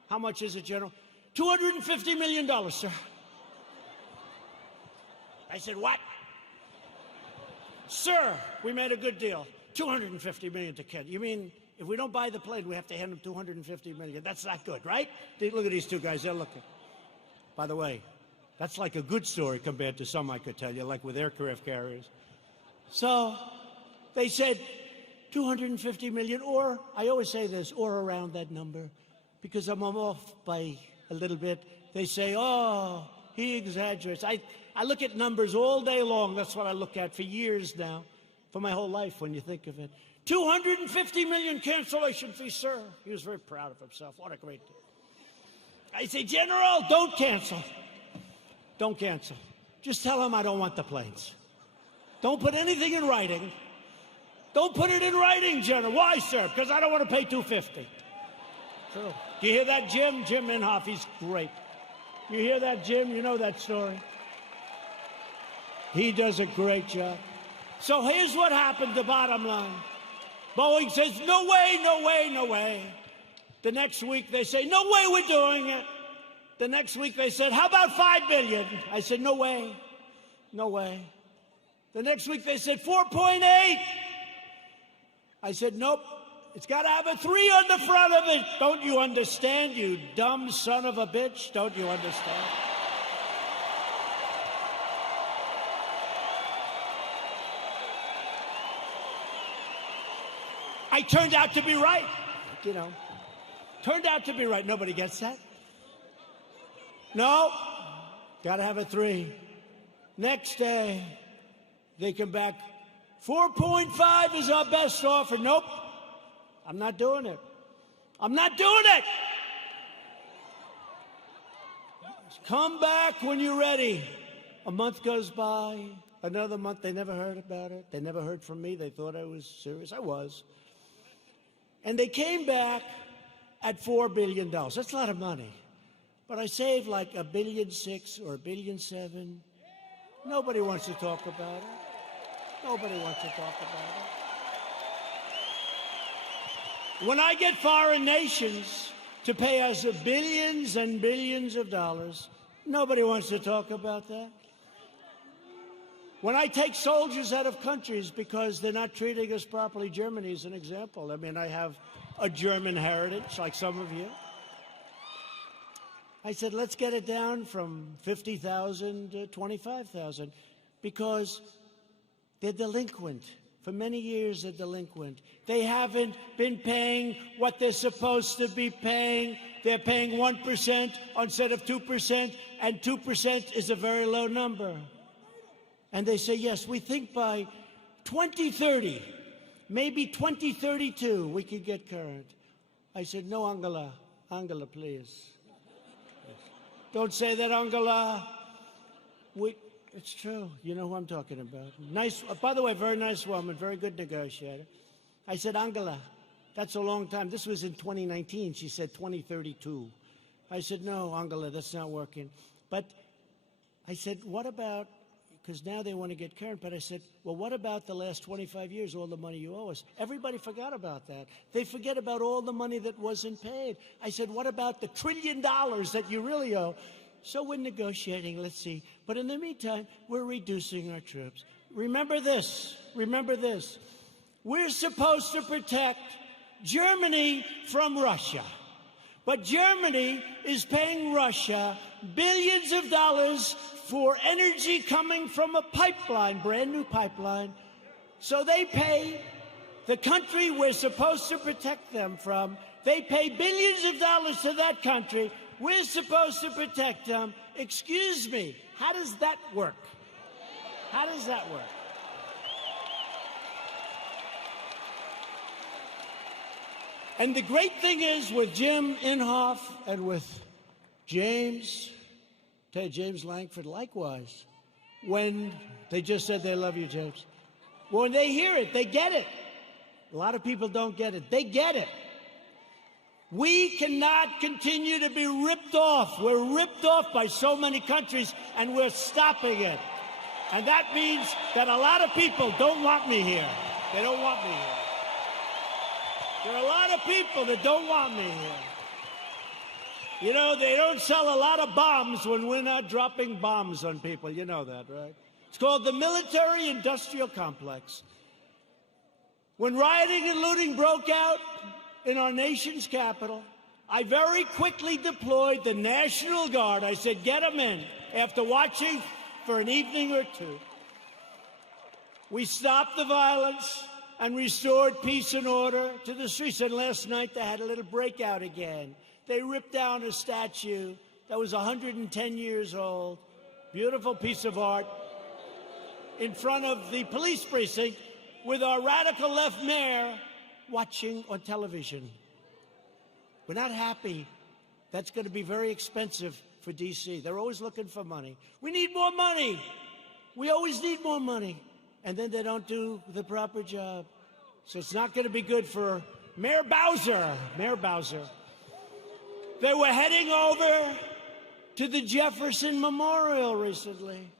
How much is it, General? $250 million, sir. I said, what? Sir, we made a good deal. $250 million to cancel. You mean if we don't buy the plane, we have to hand them $250 million? That's not good, right? Look at these two guys. They're looking. By the way, that's like a good story compared to some I could tell you, like with aircraft carriers. So they said $250 million, or I always say this, or around that number, because I'm off by a little bit. They say, oh, he exaggerates. I look at numbers all day long. That's what I look at for years now, for my whole life when you think of it. $250 million cancellation fee, sir. He was very proud of himself. What a great deal. I say, General, don't cancel. Don't cancel. Just tell him I don't want the planes. Don't put anything in writing. Don't put it in writing, General. Why, sir? Because I don't want to pay $250. True. Do you hear that, Jim? Jim Inhofe, he's great. You hear that, Jim? You know that story. He does a great job. So here's what happened, the bottom line. Boeing says, no way, no way, no way. The next week they say, no way we're doing it. The next week they said, how about $5 billion? I said, no way, no way. The next week they said, 4.8. I said, nope, it's got to have a 3 on the front of it. Don't you understand, you dumb son of a bitch? Don't you understand? I turned out to be right, you know. Turned out to be right. Nobody gets that? No, got to have a 3. Next day, they come back. 4.5 is our best offer. Nope, I'm not doing it. I'm not doing it. Come back when you're ready. A month goes by, another month, they never heard about it. They never heard from me. They thought I was serious. I was. And they came back at $4 billion. That's a lot of money. But I saved like $1.6 billion or $1.7 billion. Nobody wants to talk about it. Nobody wants to talk about it. When I get foreign nations to pay us billions and billions of dollars. Nobody wants to talk about that. When I take soldiers out of countries because they're not treating us properly, Germany is an example. I mean, I have a German heritage, like some of you. I said, let's get it down from 50,000 to 25,000 because they're delinquent. For many years, they're delinquent. They haven't been paying what they're supposed to be paying. They're paying 1% instead of 2%, and 2% is a very low number. And they say, yes, we think by 2030, maybe 2032, we could get current. I said, no, Angela. Angela, please. Don't say that, Angela. It's true. You know who I'm talking about. Nice, by the way, very nice woman, very good negotiator. I said, Angela, that's a long time. This was in 2019. She said 2032. I said, no, Angela, that's not working. But I said, what about, because now they want to get current, but I said, well, what about the last 25 years, all the money you owe us? Everybody forgot about that. They forget about all the money that wasn't paid. I said, what about the $1 trillion that you really owe? So we're negotiating, let's see. But in the meantime, we're reducing our troops. Remember this, remember this. We're supposed to protect Germany from Russia. But Germany is paying Russia billions of dollars for energy coming from a pipeline, brand new pipeline. So they pay the country we're supposed to protect them from. They pay billions of dollars to that country. We're supposed to protect them. Excuse me, how does that work? How does that work? And the great thing is with Jim Inhofe and with James Langford, likewise, when they just said they love you, James. When they hear it, they get it. A lot of people don't get it. They get it. We cannot continue to be ripped off. We're ripped off by so many countries, and we're stopping it. And that means that a lot of people don't want me here. They don't want me here. There are a lot of people that don't want me here. You know, they don't sell a lot of bombs when we're not dropping bombs on people. You know that, right? It's called the military-industrial complex. When rioting and looting broke out in our nation's capital, I very quickly deployed the National Guard. I said, get them in. After watching for an evening or two, we stopped the violence and restored peace and order to the streets. And last night, they had a little breakout again. They ripped down a statue that was 110 years old, beautiful piece of art, in front of the police precinct with our radical left mayor watching on television. We're not happy. That's going to be very expensive for D.C. They're always looking for money. We need more money. We always need more money. And then they don't do the proper job. So it's not going to be good for Mayor Bowser. Mayor Bowser. They were heading over to the Jefferson Memorial recently,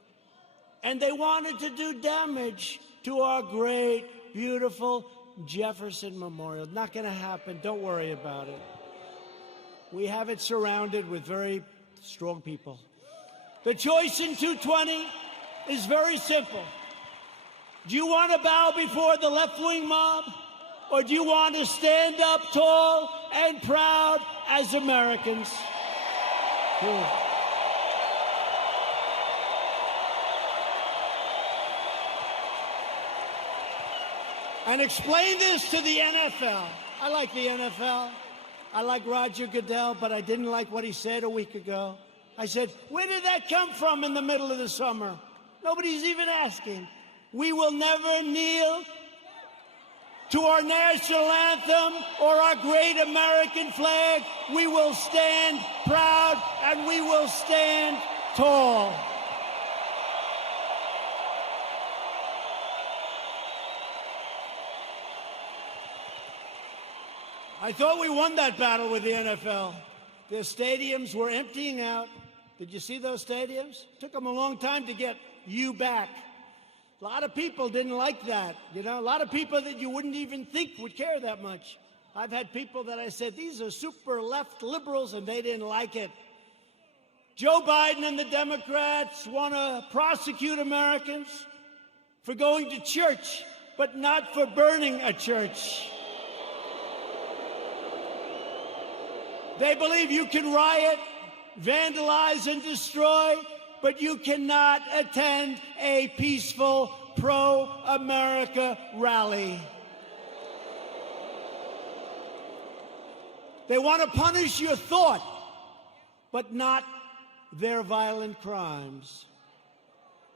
and they wanted to do damage to our great, beautiful Jefferson Memorial. Not going to happen. Don't worry about it. We have it surrounded with very strong people. The choice in 220 is very simple. Do you want to bow before the left-wing mob, or do you want to stand up tall and proud as Americans? And explain this to the NFL. I like the NFL. I like Roger Goodell, but I didn't like what he said a week ago. I said, where did that come from in the middle of the summer? Nobody's even asking. We will never kneel to our national anthem or our great American flag. We will stand proud and we will stand tall. I thought we won that battle with the NFL. Their stadiums were emptying out. Did you see those stadiums? Took them a long time to get you back. A lot of people didn't like that. You know, a lot of people that you wouldn't even think would care that much. I've had people that I said, these are super left liberals, and they didn't like it. Joe Biden and the Democrats want to prosecute Americans for going to church, but not for burning a church. They believe you can riot, vandalize, and destroy, but you cannot attend a peaceful pro-America rally. They want to punish your thought, but not their violent crimes.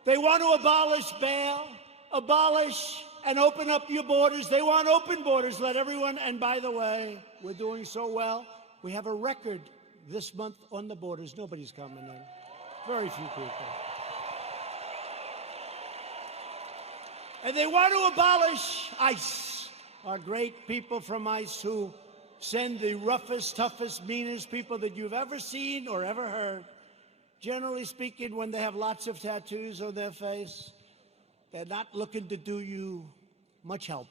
They want to abolish bail, abolish and open up your borders. They want open borders, let everyone, and by the way, we're doing so well. We have a record this month on the borders. Nobody's coming in. Very few people. And they want to abolish ICE, our great people from ICE who send the roughest, toughest, meanest people that you've ever seen or ever heard. Generally speaking, when they have lots of tattoos on their face, they're not looking to do you much help.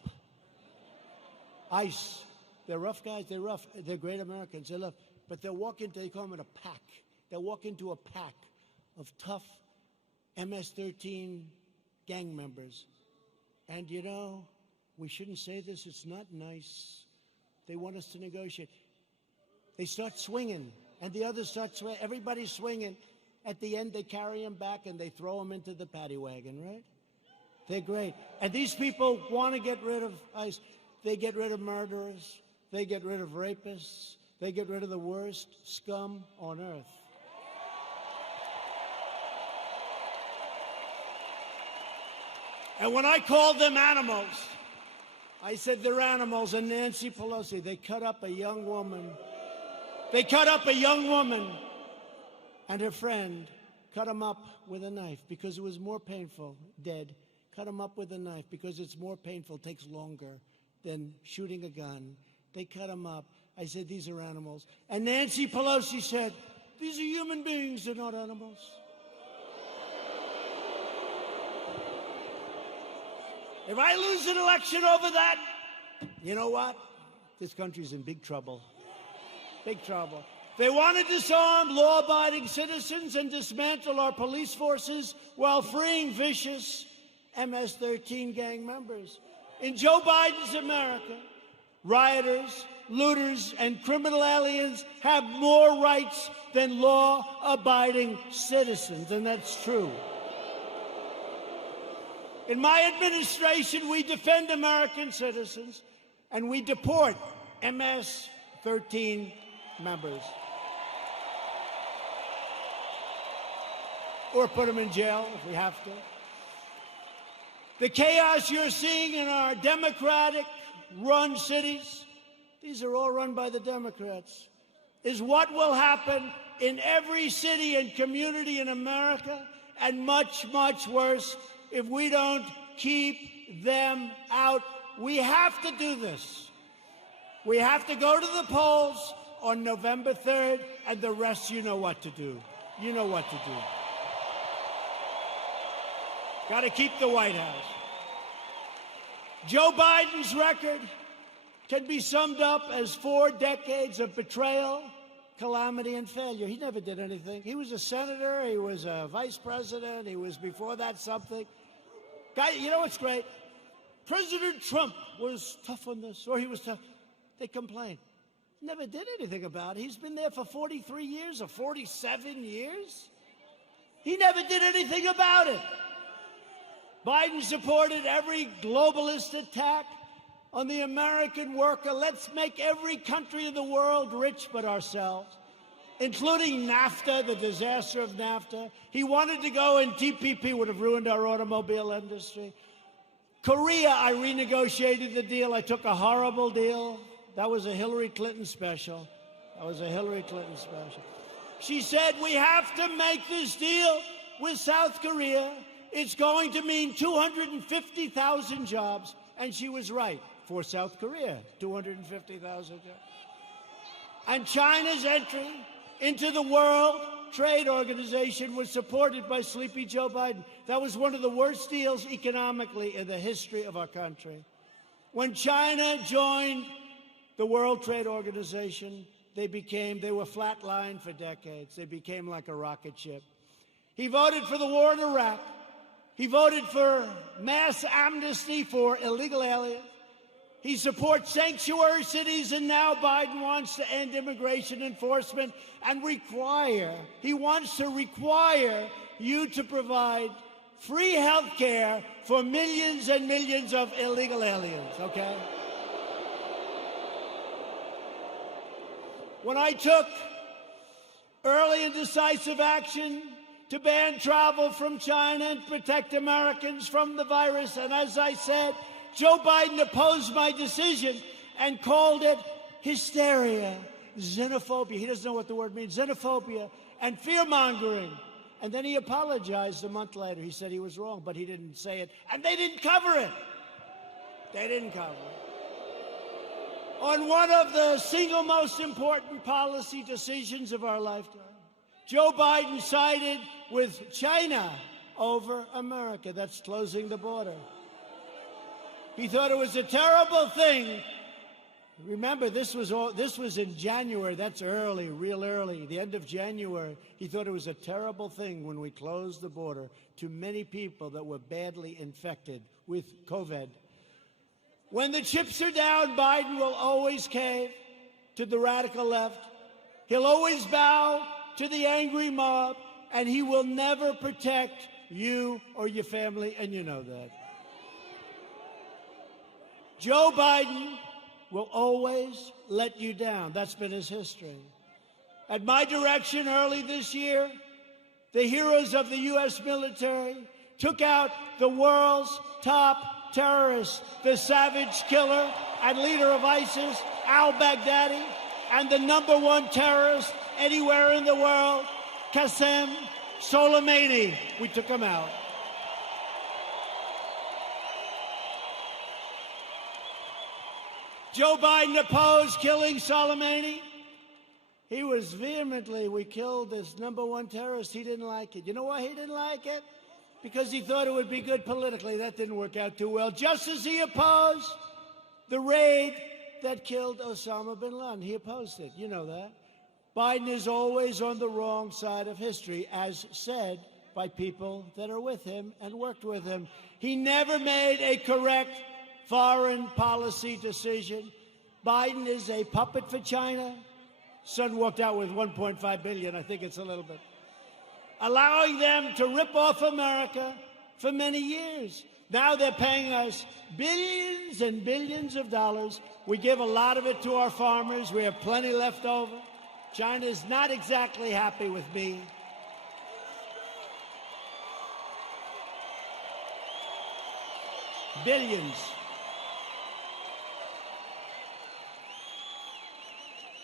ICE, they're rough guys, they're rough, they're great Americans, they love, but they call them in a pack. They walk into a pack of tough MS-13 gang members. And you know, we shouldn't say this, it's not nice. They want us to negotiate. They start swinging, and the others start swinging. Everybody's swinging. At the end, they carry them back, and they throw them into the paddy wagon, right? They're great. And these people want to get rid of ICE. They get rid of murderers. They get rid of rapists. They get rid of the worst scum on earth. And when I called them animals, I said they're animals. And Nancy Pelosi, they cut up a young woman. They cut up a young woman and her friend, cut them up with a knife because it was more painful, dead. Cut them up with a knife because it's more painful, takes longer than shooting a gun. They cut them up. I said, these are animals. And Nancy Pelosi said, these are human beings, they're not animals. If I lose an election over that, you know what? This country's in big trouble. Big trouble. They want to disarm law-abiding citizens and dismantle our police forces while freeing vicious MS-13 gang members. In Joe Biden's America, rioters, looters, and criminal aliens have more rights than law-abiding citizens, and that's true. In my administration, we defend American citizens, and we deport MS-13 members. Or put them in jail if we have to. The chaos you're seeing in our Democratic-run cities, these are all run by the Democrats, is what will happen in every city and community in America, and much, much worse if we don't keep them out. We have to do this. We have to go to the polls on November 3rd, and the rest, you know what to do. You know what to do. Got to keep the White House. Joe Biden's record can be summed up as 4 decades of betrayal, calamity, and failure. He never did anything. He was a senator. He was a vice president. He was, before that, something. Guy, you know what's great? President Trump was tough on this, or he was tough. They complained. Never did anything about it. He's been there for 43 years or 47 years. He never did anything about it. Biden supported every globalist attack on the American worker. Let's make every country in the world rich but ourselves, including NAFTA, the disaster of NAFTA. He wanted to go, and TPP would have ruined our automobile industry. Korea, I renegotiated the deal. I took a horrible deal. That was a Hillary Clinton special. That was a Hillary Clinton special. She said, we have to make this deal with South Korea. It's going to mean 250,000 jobs. And she was right. For South Korea, 250,000 jobs. And China's entry into the World Trade Organization was supported by Sleepy Joe Biden. That was one of the worst deals economically in the history of our country. When China joined the World Trade Organization, they were flatlined for decades. They became like a rocket ship. He voted for the war in Iraq. He voted for mass amnesty for illegal aliens. He supports sanctuary cities, and now Biden wants to end immigration enforcement and he wants to require you to provide free health care for millions and millions of illegal aliens, okay? When I took early and decisive action to ban travel from China and protect Americans from the virus, and as I said, Joe Biden opposed my decision and called it hysteria, xenophobia. He doesn't know what the word means, xenophobia, and fear-mongering. And then he apologized a month later. He said he was wrong, but he didn't say it. And they didn't cover it. They didn't cover it. On one of the single most important policy decisions of our lifetime, Joe Biden sided with China over America. That's closing the border. He thought it was a terrible thing. Remember, this was in January. That's early, real early, the end of January. He thought it was a terrible thing when we closed the border to many people that were badly infected with COVID. When the chips are down, Biden will always cave to the radical left. He'll always bow to the angry mob, and he will never protect you or your family, and you know that. Joe Biden will always let you down. That's been his history. At my direction early this year, the heroes of the U.S. military took out the world's top terrorist, the savage killer and leader of ISIS, al-Baghdadi, and the #1 terrorist anywhere in the world, Qasem Soleimani. We took him out. Joe Biden opposed killing Soleimani. He was vehemently, we killed this #1 terrorist. He didn't like it. You know why he didn't like it? Because he thought it would be good politically. That didn't work out too well. Just as he opposed the raid that killed Osama bin Laden. He opposed it. You know that. Biden is always on the wrong side of history, as said by people that are with him and worked with him. He never made a correct foreign policy decision. Biden is a puppet for China. Son walked out with $1.5 billion. I think it's a little bit. Allowing them to rip off America for many years. Now they're paying us billions and billions of dollars. We give a lot of it to our farmers. We have plenty left over. China is not exactly happy with me. Billions.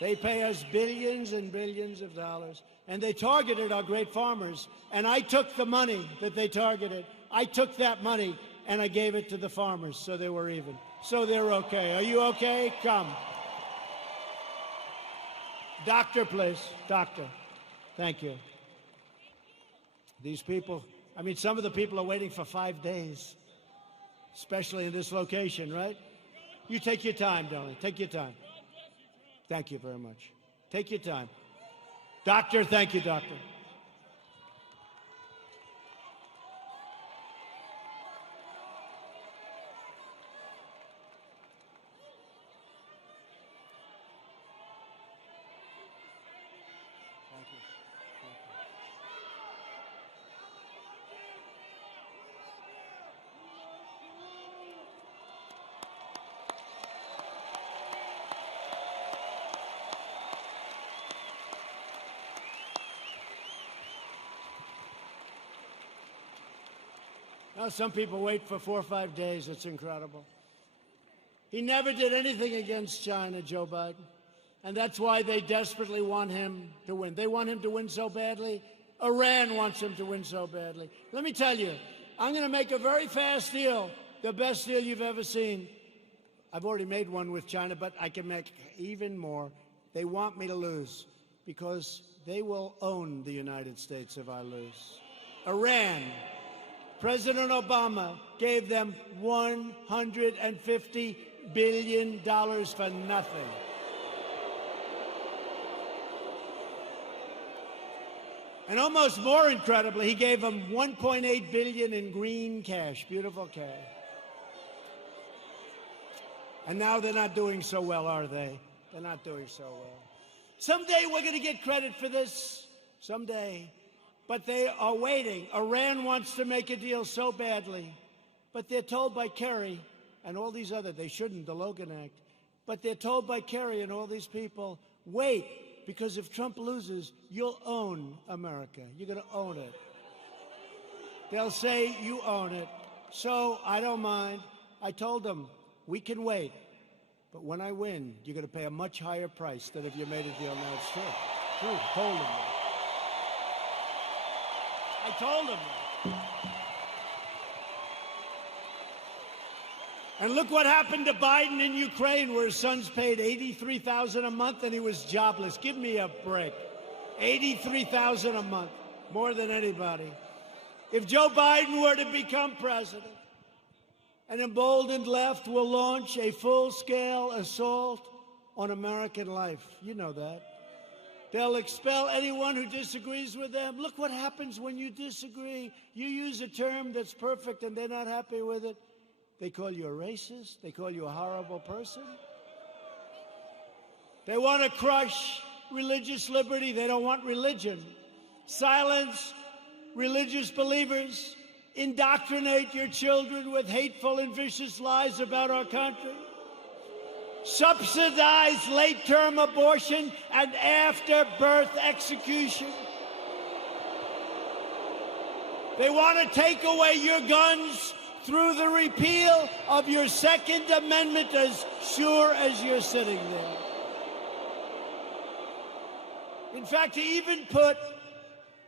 They pay us billions and billions of dollars, and they targeted our great farmers. And I took the money that they targeted. I took that money, and I gave it to the farmers, so they were even. So they're okay. Are you okay? Come. Doctor, please. Doctor. Thank you. These people, I mean, some of the people are waiting for 5 days, especially in this location, right? You take your time, darling. Take your time. Thank you very much. Take your time. Doctor, thank you, doctor. Thank you. Now, some people wait for 4 or 5 days. It's incredible. He never did anything against China, Joe Biden. And that's why they desperately want him to win. They want him to win so badly. Iran wants him to win so badly. Let me tell you, I'm going to make a very fast deal, the best deal you've ever seen. I've already made one with China, but I can make even more. They want me to lose because they will own the United States if I lose. Iran. President Obama gave them $150 billion for nothing. And almost more incredibly, he gave them $1.8 billion in green cash, beautiful cash. And now they're not doing so well, are they? They're not doing so well. Someday we're going to get credit for this, someday. But they are waiting. Iran wants to make a deal so badly. But they're told by Kerry and all these other, they shouldn't, the Logan Act. But they're told by Kerry and all these people, wait, because if Trump loses, you'll own America. You're going to own it. They'll say you own it. So I don't mind. I told them, we can wait. But when I win, you're going to pay a much higher price than if you made a deal now. It's true. True. I told them that. I told them that. And look what happened to Biden in Ukraine, where his son's paid $83,000 a month and he was jobless. Give me a break. $83,000 a month, more than anybody. If Joe Biden were to become president, an emboldened left will launch a full-scale assault on American life. You know that. They'll expel anyone who disagrees with them. Look what happens when you disagree. You use a term that's perfect and they're not happy with it. They call you a racist. They call you a horrible person. They want to crush religious liberty. They don't want religion. Silence religious believers. Indoctrinate your children with hateful and vicious lies about our country. Subsidize late-term abortion and after-birth execution. They want to take away your guns through the repeal of your Second Amendment as sure as you're sitting there. In fact, to even put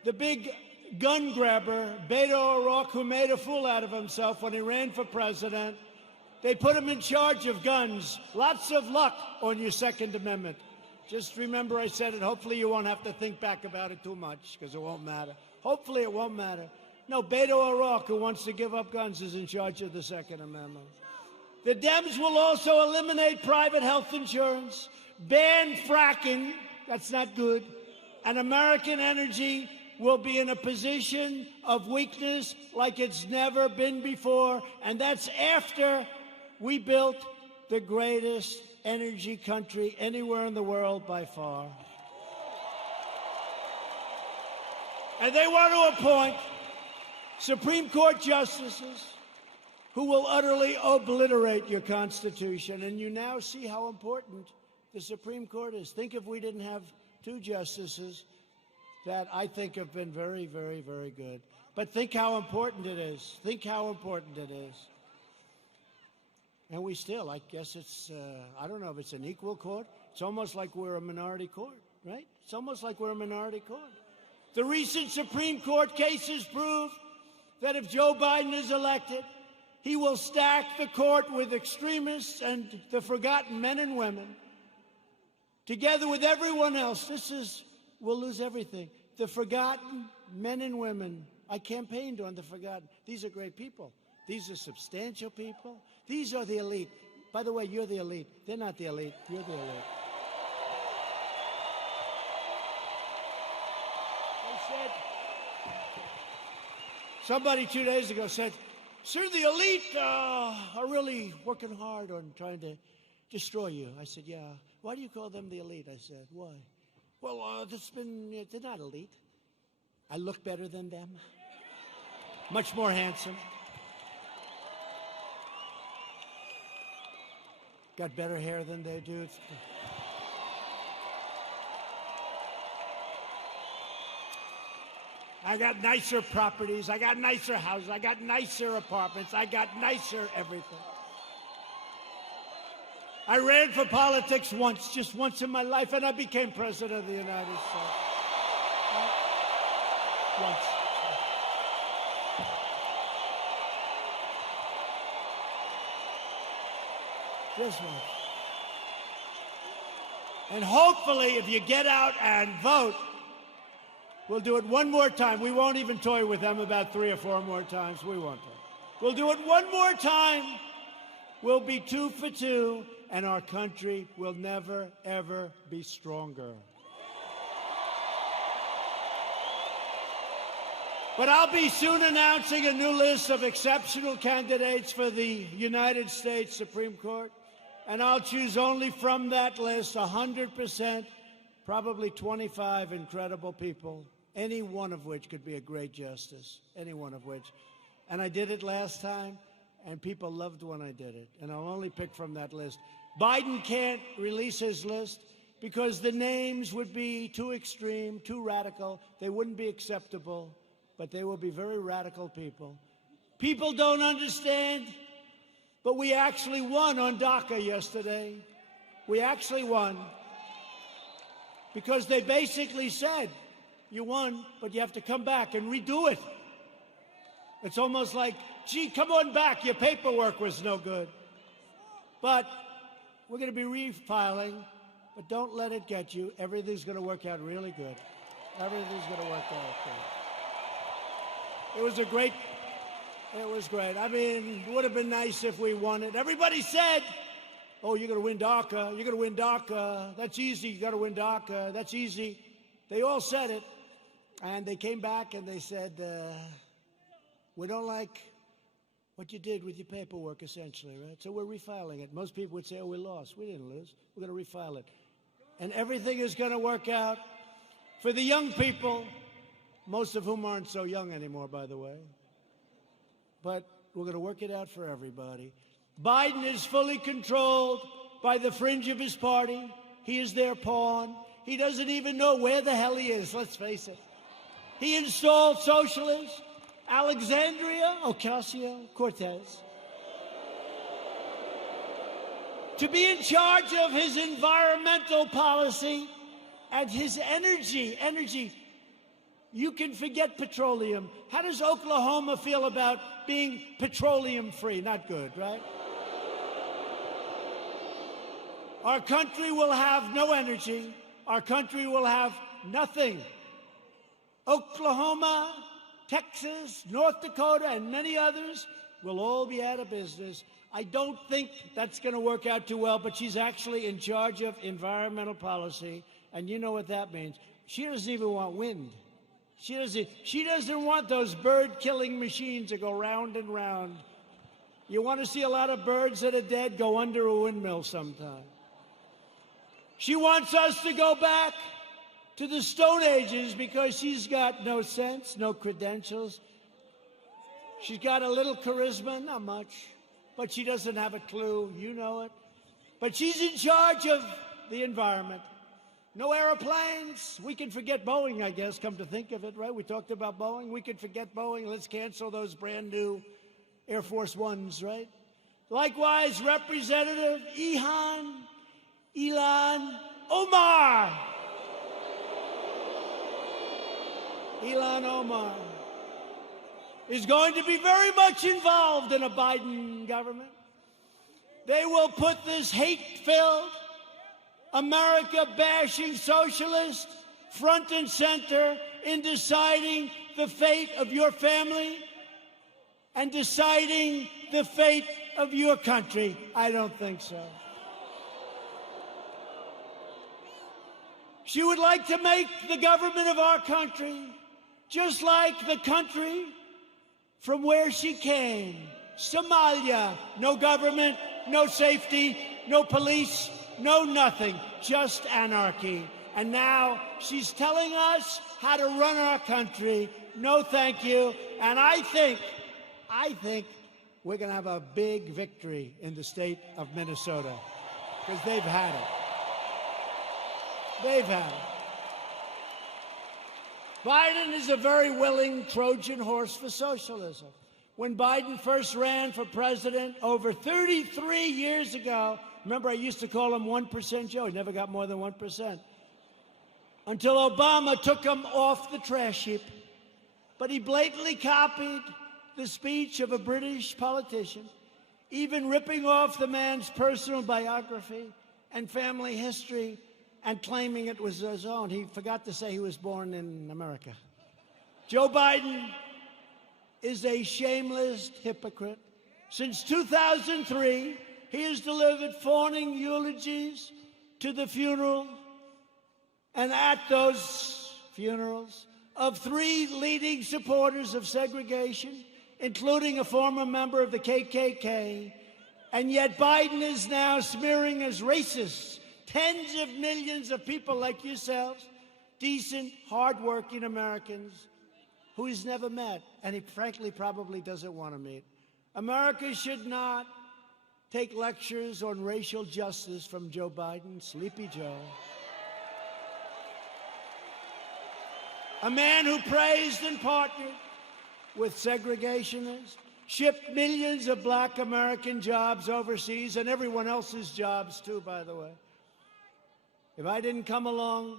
the big gun grabber, Beto O'Rourke, who made a fool out of himself when he ran for president, they put him in charge of guns. Lots of luck on your Second Amendment. Just remember I said it. Hopefully you won't have to think back about it too much, because it won't matter. Hopefully it won't matter. No, Beto O'Rourke, who wants to give up guns, is in charge of the Second Amendment. The Dems will also eliminate private health insurance, ban fracking, that's not good, and American energy will be in a position of weakness like it's never been before, and that's after we built the greatest energy country anywhere in the world by far. And they want to appoint Supreme Court justices who will utterly obliterate your Constitution. And you now see how important the Supreme Court is. Think if we didn't have two justices that I think have been very, very, very good. But think how important it is. Think how important it is. And we still, I guess it's, I don't know if it's an equal court. It's almost like we're a minority court, right? It's almost like we're a minority court. The recent Supreme Court cases prove that if Joe Biden is elected, he will stack the court with extremists and the forgotten men and women. Together with everyone else, we'll lose everything. The forgotten men and women. I campaigned on the forgotten. These are great people. These are substantial people. These are the elite. By the way, you're the elite. They're not the elite. You're the elite. They said, somebody 2 days ago said, sir, the elite are really working hard on trying to destroy you. I said, yeah. Why do you call them the elite? I said, why? Well, they're not elite. I look better than them. Much more handsome. Got better hair than they do. I got nicer properties. I got nicer houses. I got nicer apartments. I got nicer everything. I ran for politics once, just once in my life, and I became president of the United States. Once. Just once. And hopefully, if you get out and vote, we'll do it one more time. We won't even toy with them about 3 or 4 more times. We won't. We'll do it one more time. will be 2 for 2, and our country will never, ever be stronger. But I'll be soon announcing a new list of exceptional candidates for the United States Supreme Court, and I'll choose only from that list 100%, probably 25 incredible people, any one of which could be a great justice, any one of which. And I did it last time, and people loved when I did it, and I'll only pick from that list. Biden can't release his list because the names would be too extreme, too radical. They wouldn't be acceptable, but they will be very radical people. People don't understand, but we actually won on DACA yesterday. We actually won because they basically said, you won, but you have to come back and redo it. It's almost like, gee, come on back, your paperwork was no good. But we're going to be refiling, but don't let it get you. Everything's going to work out really good. Everything's going to work out good. It was great. I mean, it would have been nice if we won it. Everybody said, oh, you're going to win DACA. You're going to win DACA. That's easy. You got to win DACA. That's easy. They all said it. And they came back and they said, we don't like what you did with your paperwork, essentially, right? So we're refiling it. Most people would say, oh, we lost. We didn't lose. We're going to refile it. And everything is going to work out for the young people, most of whom aren't so young anymore, by the way. But we're going to work it out for everybody. Biden is fully controlled by the fringe of his party. He is their pawn. He doesn't even know where the hell he is, let's face it. He installed socialists, Alexandria Ocasio-Cortez, to be in charge of his environmental policy and his energy. You can forget petroleum. How does Oklahoma feel about being petroleum-free? Not good, right? Our country will have no energy. Our country will have nothing. Oklahoma, Texas, North Dakota, and many others will all be out of business. I don't think that's going to work out too well, but she's actually in charge of environmental policy, and you know what that means. She doesn't even want wind. She doesn't want those bird-killing machines to go round and round. You want to see a lot of birds that are dead? Go under a windmill sometime. She wants us to go back to the Stone Ages because she's got no sense, no credentials. She's got a little charisma, not much, but she doesn't have a clue. You know it. But she's in charge of the environment. No airplanes. We can forget Boeing, I guess, come to think of it, right? We talked about Boeing. We could forget Boeing. Let's cancel those brand new Air Force Ones, right? Likewise, Representative Ilhan Omar. Ilhan Omar is going to be very much involved in a Biden government. They will put this hate-filled, America-bashing socialist front and center in deciding the fate of your family and deciding the fate of your country. I don't think so. She would like to make the government of our country just like the country from where she came, Somalia. No government, no safety, no police, no nothing, just anarchy. And now she's telling us how to run our country. No, thank you. And I think we're going to have a big victory in the state of Minnesota because they've had it. They've had it. Biden is a very willing Trojan horse for socialism. When Biden first ran for president over 33 years ago, remember I used to call him 1% Joe. He never got more than 1%. Until Obama took him off the trash heap. But he blatantly copied the speech of a British politician, even ripping off the man's personal biography and family history and claiming it was his own. He forgot to say he was born in America. Joe Biden is a shameless hypocrite. Since 2003, he has delivered fawning eulogies to the funeral and at those funerals of 3 leading supporters of segregation, including a former member of the KKK. And yet Biden is now smearing as racist tens of millions of people like yourselves, decent, hardworking Americans who he's never met, and he frankly probably doesn't want to meet. America should not take lectures on racial justice from Joe Biden, Sleepy Joe. A man who praised and partnered with segregationists, shipped millions of black American jobs overseas, and everyone else's jobs too, by the way. If I didn't come along,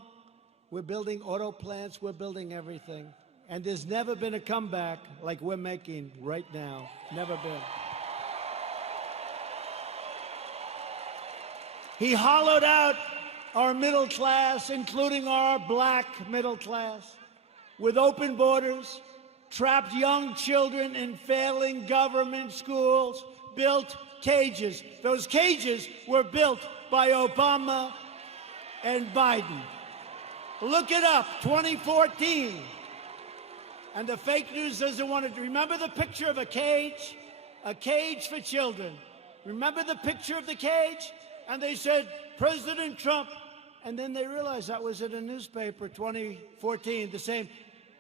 we're building auto plants, we're building everything. And there's never been a comeback like we're making right now. Never been. He hollowed out our middle class, including our black middle class, with open borders, trapped young children in failing government schools, built cages. Those cages were built by Obama and Biden. Look it up, 2014. And the fake news doesn't want to. Remember the picture of a cage for children. Remember the picture of the cage? And they said, President Trump. And then they realized that was in a newspaper, 2014, the same.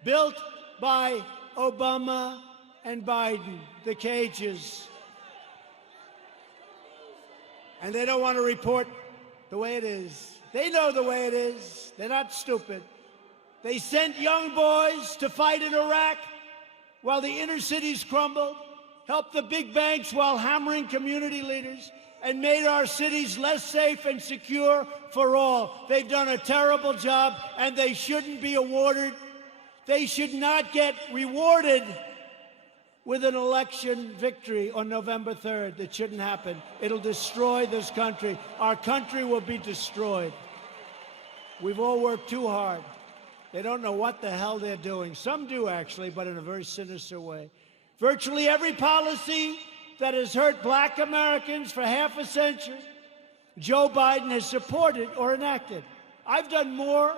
Built by Obama and Biden, the cages. And they don't want to report the way it is. They know the way it is. They're not stupid. They sent young boys to fight in Iraq while the inner cities crumbled, helped the big banks while hammering community leaders, and made our cities less safe and secure for all. They've done a terrible job, and they shouldn't be awarded. They should not get rewarded with an election victory on November 3rd. That shouldn't happen. It'll destroy this country. Our country will be destroyed. We've all worked too hard. They don't know what the hell they're doing. Some do, actually, but in a very sinister way. Virtually every policy that has hurt black Americans for half a century, Joe Biden has supported or enacted. I've done more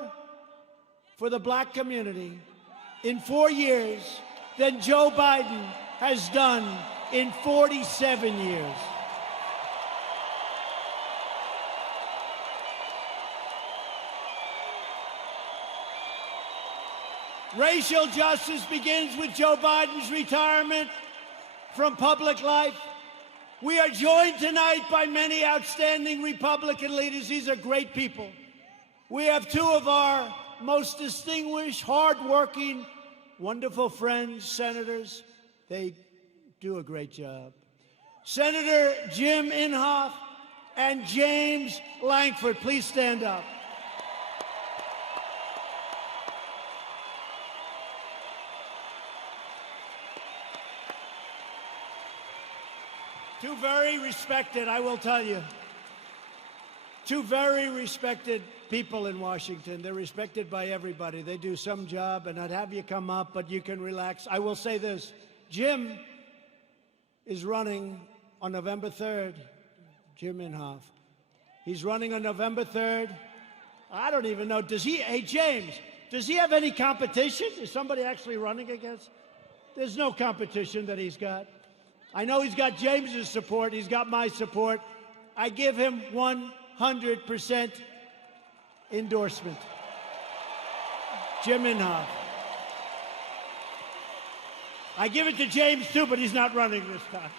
for the black community in 4 years than Joe Biden has done in 47 years. Racial justice begins with Joe Biden's retirement from public life. We are joined tonight by many outstanding Republican leaders. These are great people. We have 2 of our most distinguished, hardworking, wonderful friends, senators. They do a great job. Senator Jim Inhofe and James Lankford, please stand up. Two very respected, I will tell you, 2 very respected people in Washington. They're respected by everybody. They do some job, and I'd have you come up, but you can relax. I will say this. Jim is running on November 3rd. Jim Inhofe. He's running on November 3rd. I don't even know. Does he, hey, James, does he have any competition? Is somebody actually running against? There's no competition that he's got. I know he's got James's support. He's got my support. I give him 100% endorsement. Jim Inhofe. I give it to James, too, but he's not running this time.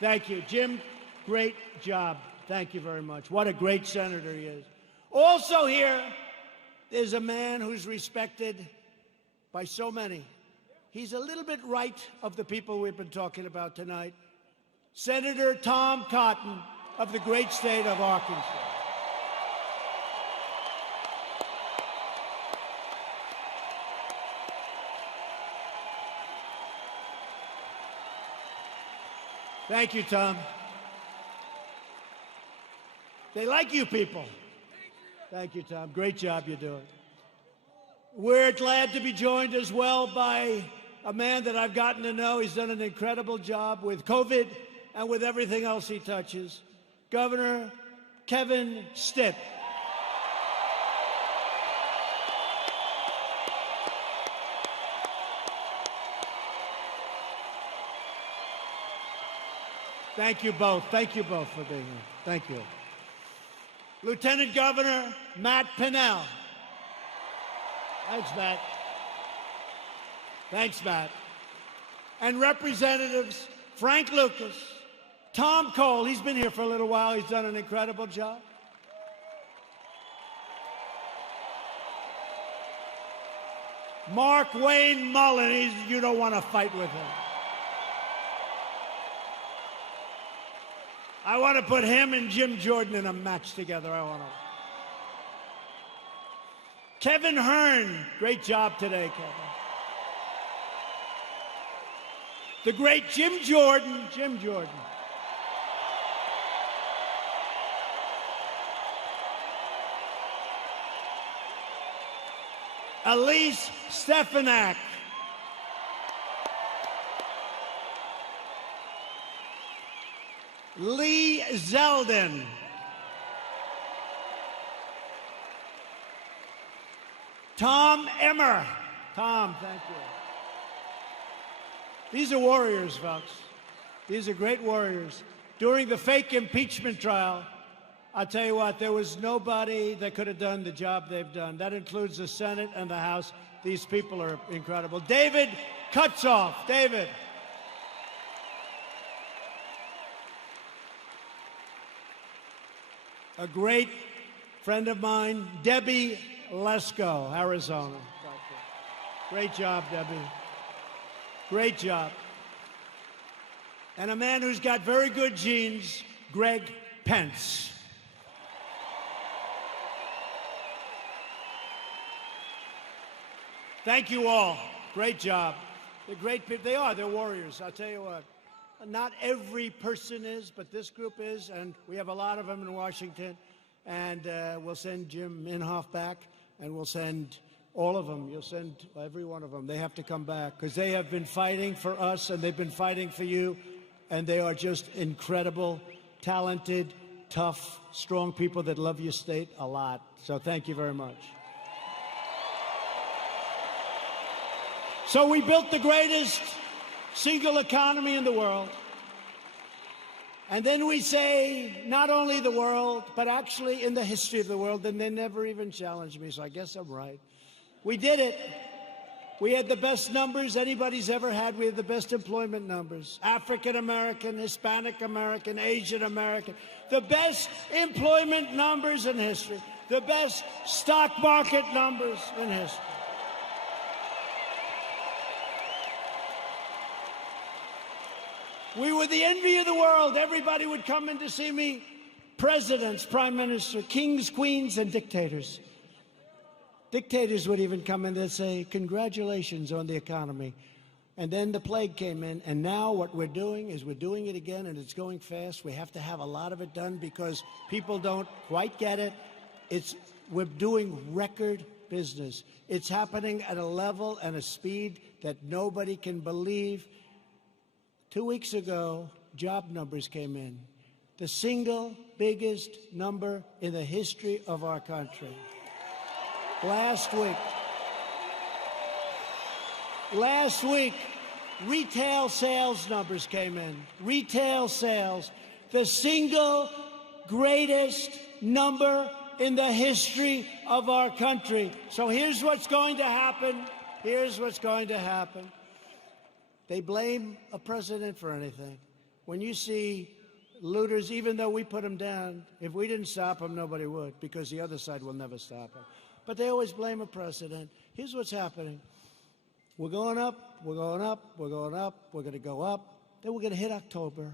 Thank you. Jim, great job. Thank you very much. What a great senator he is. Also here is a man who's respected by so many. He's a little bit right of the people we've been talking about tonight. Senator Tom Cotton of the great state of Arkansas. Thank you, Tom. They like you people. Thank you, Tom. Great job you're doing. We're glad to be joined as well by a man that I've gotten to know. He's done an incredible job with COVID and with everything else he touches. Governor Kevin Stitt. Thank you both. Thank you both for being here. Thank you. Lieutenant Governor Matt Pinnell. Thanks, Matt. Thanks, Matt. And Representatives Frank Lucas, Tom Cole, he's been here for a little while. He's done an incredible job. Mark Wayne Mullen, you don't want to fight with him. I want to put him and Jim Jordan in a match together. I want to. Kevin Hearn, great job today, Kevin. The great Jim Jordan. Elise Stefanak. Lee Zeldin. Tom Emmer. Tom, thank you. These are warriors, folks. These are great warriors. During the fake impeachment trial, I'll tell you what, there was nobody that could have done the job they've done. That includes the Senate and the House. These people are incredible. David Kutzoff. David. A great friend of mine, Debbie Lesko, Arizona. Great job, Debbie. Great job. And a man who's got very good genes, Greg Pence. Thank you all. Great job. They're great people. They are. They're warriors. I'll tell you what. Not every person is, but this group is, and we have a lot of them in Washington. And we'll send Jim Inhofe back, and we'll send all of them. You'll send every one of them. They have to come back because they have been fighting for us, and they've been fighting for you, and they are just incredible, talented, tough, strong people that love your state a lot. So thank you very much. So we built the greatest single economy in the world. And then we say, not only the world, but actually in the history of the world, and they never even challenged me, so I guess I'm right. We did it. We had the best numbers anybody's ever had. We had the best employment numbers. African American, Hispanic American, Asian American. The best employment numbers in history. The best stock market numbers in history. We were the envy of the world. Everybody would come in to see me. Presidents, prime minister, kings, queens, and dictators. Dictators would even come in and say, congratulations on the economy. And then the plague came in, and now what we're doing is we're doing it again, and it's going fast. We have to have a lot of it done because people don't quite get it. We're doing record business. It's happening at a level and a speed that nobody can believe. 2 weeks ago, job numbers came in. The single biggest number in the history of our country. Last week, retail sales numbers came in. Retail sales, the single greatest number in the history of our country. So here's what's going to happen. Here's what's going to happen. They blame a president for anything. When you see looters, even though we put them down, if we didn't stop them, nobody would, because the other side will never stop them. But they always blame a president. Here's what's happening. We're going up, we're going up, we're going up, we're going to go up. Then we're going to hit October.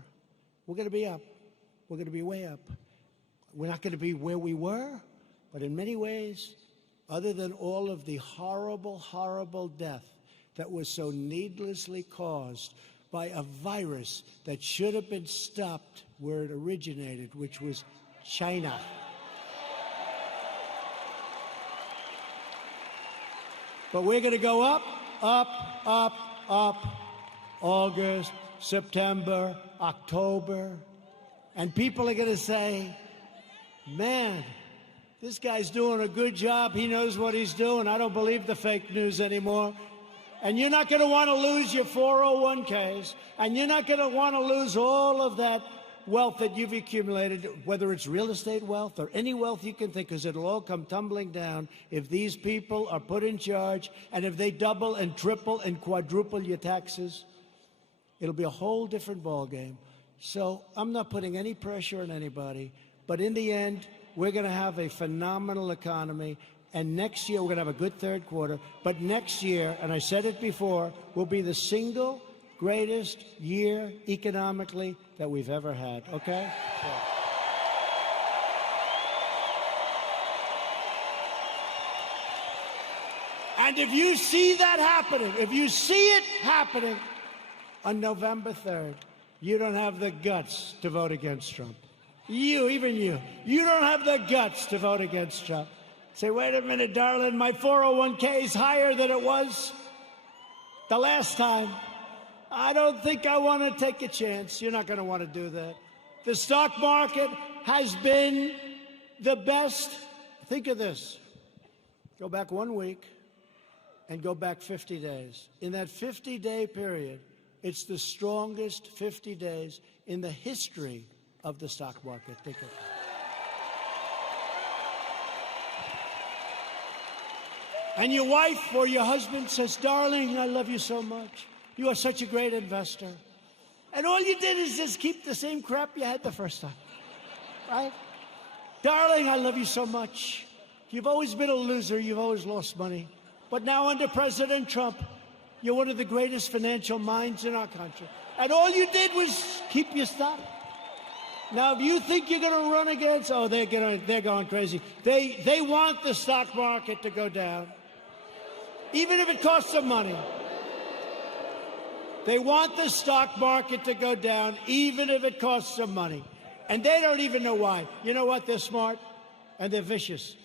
We're going to be up. We're going to be way up. We're not going to be where we were, but in many ways, other than all of the horrible, horrible death that was so needlessly caused by a virus that should have been stopped where it originated, which was China. But we're going to go up, up, up, up. August, September, October, and people are going to say, man, this guy's doing a good job. He knows what he's doing. I don't believe the fake news anymore. And you're not going to want to lose your 401ks, and you're not going to want to lose all of that wealth that you've accumulated, whether it's real estate wealth or any wealth you can think, because it'll all come tumbling down if these people are put in charge, and if they double and triple and quadruple your taxes. It'll be a whole different ballgame. So I'm not putting any pressure on anybody, but in the end, we're going to have a phenomenal economy. And next year, we're going to have a good third quarter. But next year, and I said it before, will be the single greatest year economically that we've ever had, okay? And if you see that happening, if you see it happening on November 3rd, you don't have the guts to vote against Trump. Even you don't have the guts to vote against Trump. Say, wait a minute, darling, my 401k is higher than it was the last time. I don't think I want to take a chance. You're not going to want to do that. The stock market has been the best. Think of this. Go back 1 week and go back 50 days. In that 50-day period, it's the strongest 50 days in the history of the stock market. Think of it. And your wife or your husband says, darling, I love you so much. You are such a great investor. And all you did is just keep the same crap you had the first time, right? Darling, I love you so much. You've always been a loser. You've always lost money. But now under President Trump, you're one of the greatest financial minds in our country. And all you did was keep your stock. Now, if you think you're going to run against, oh, they're going crazy. They want the stock market to go down, even if it costs them money. They want the stock market to go down, even if it costs them money. And they don't even know why. You know what? They're smart and they're vicious,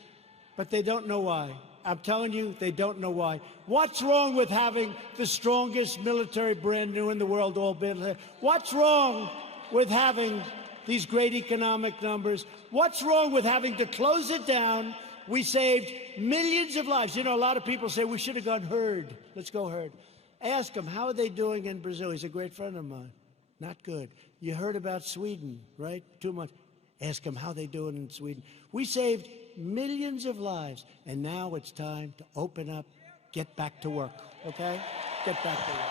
but they don't know why. I'm telling you, they don't know why. What's wrong with having the strongest military brand new in the world all built here? What's wrong with having these great economic numbers? What's wrong with having to close it down? We saved millions of lives. You know, a lot of people say we should have gone herd. Let's go herd. Ask him, how are they doing in Brazil? He's a great friend of mine. Not good. You heard about Sweden, right? 2 months. Ask him how they doing in Sweden. We saved millions of lives, and now it's time to open up, get back to work, okay? Get back to work.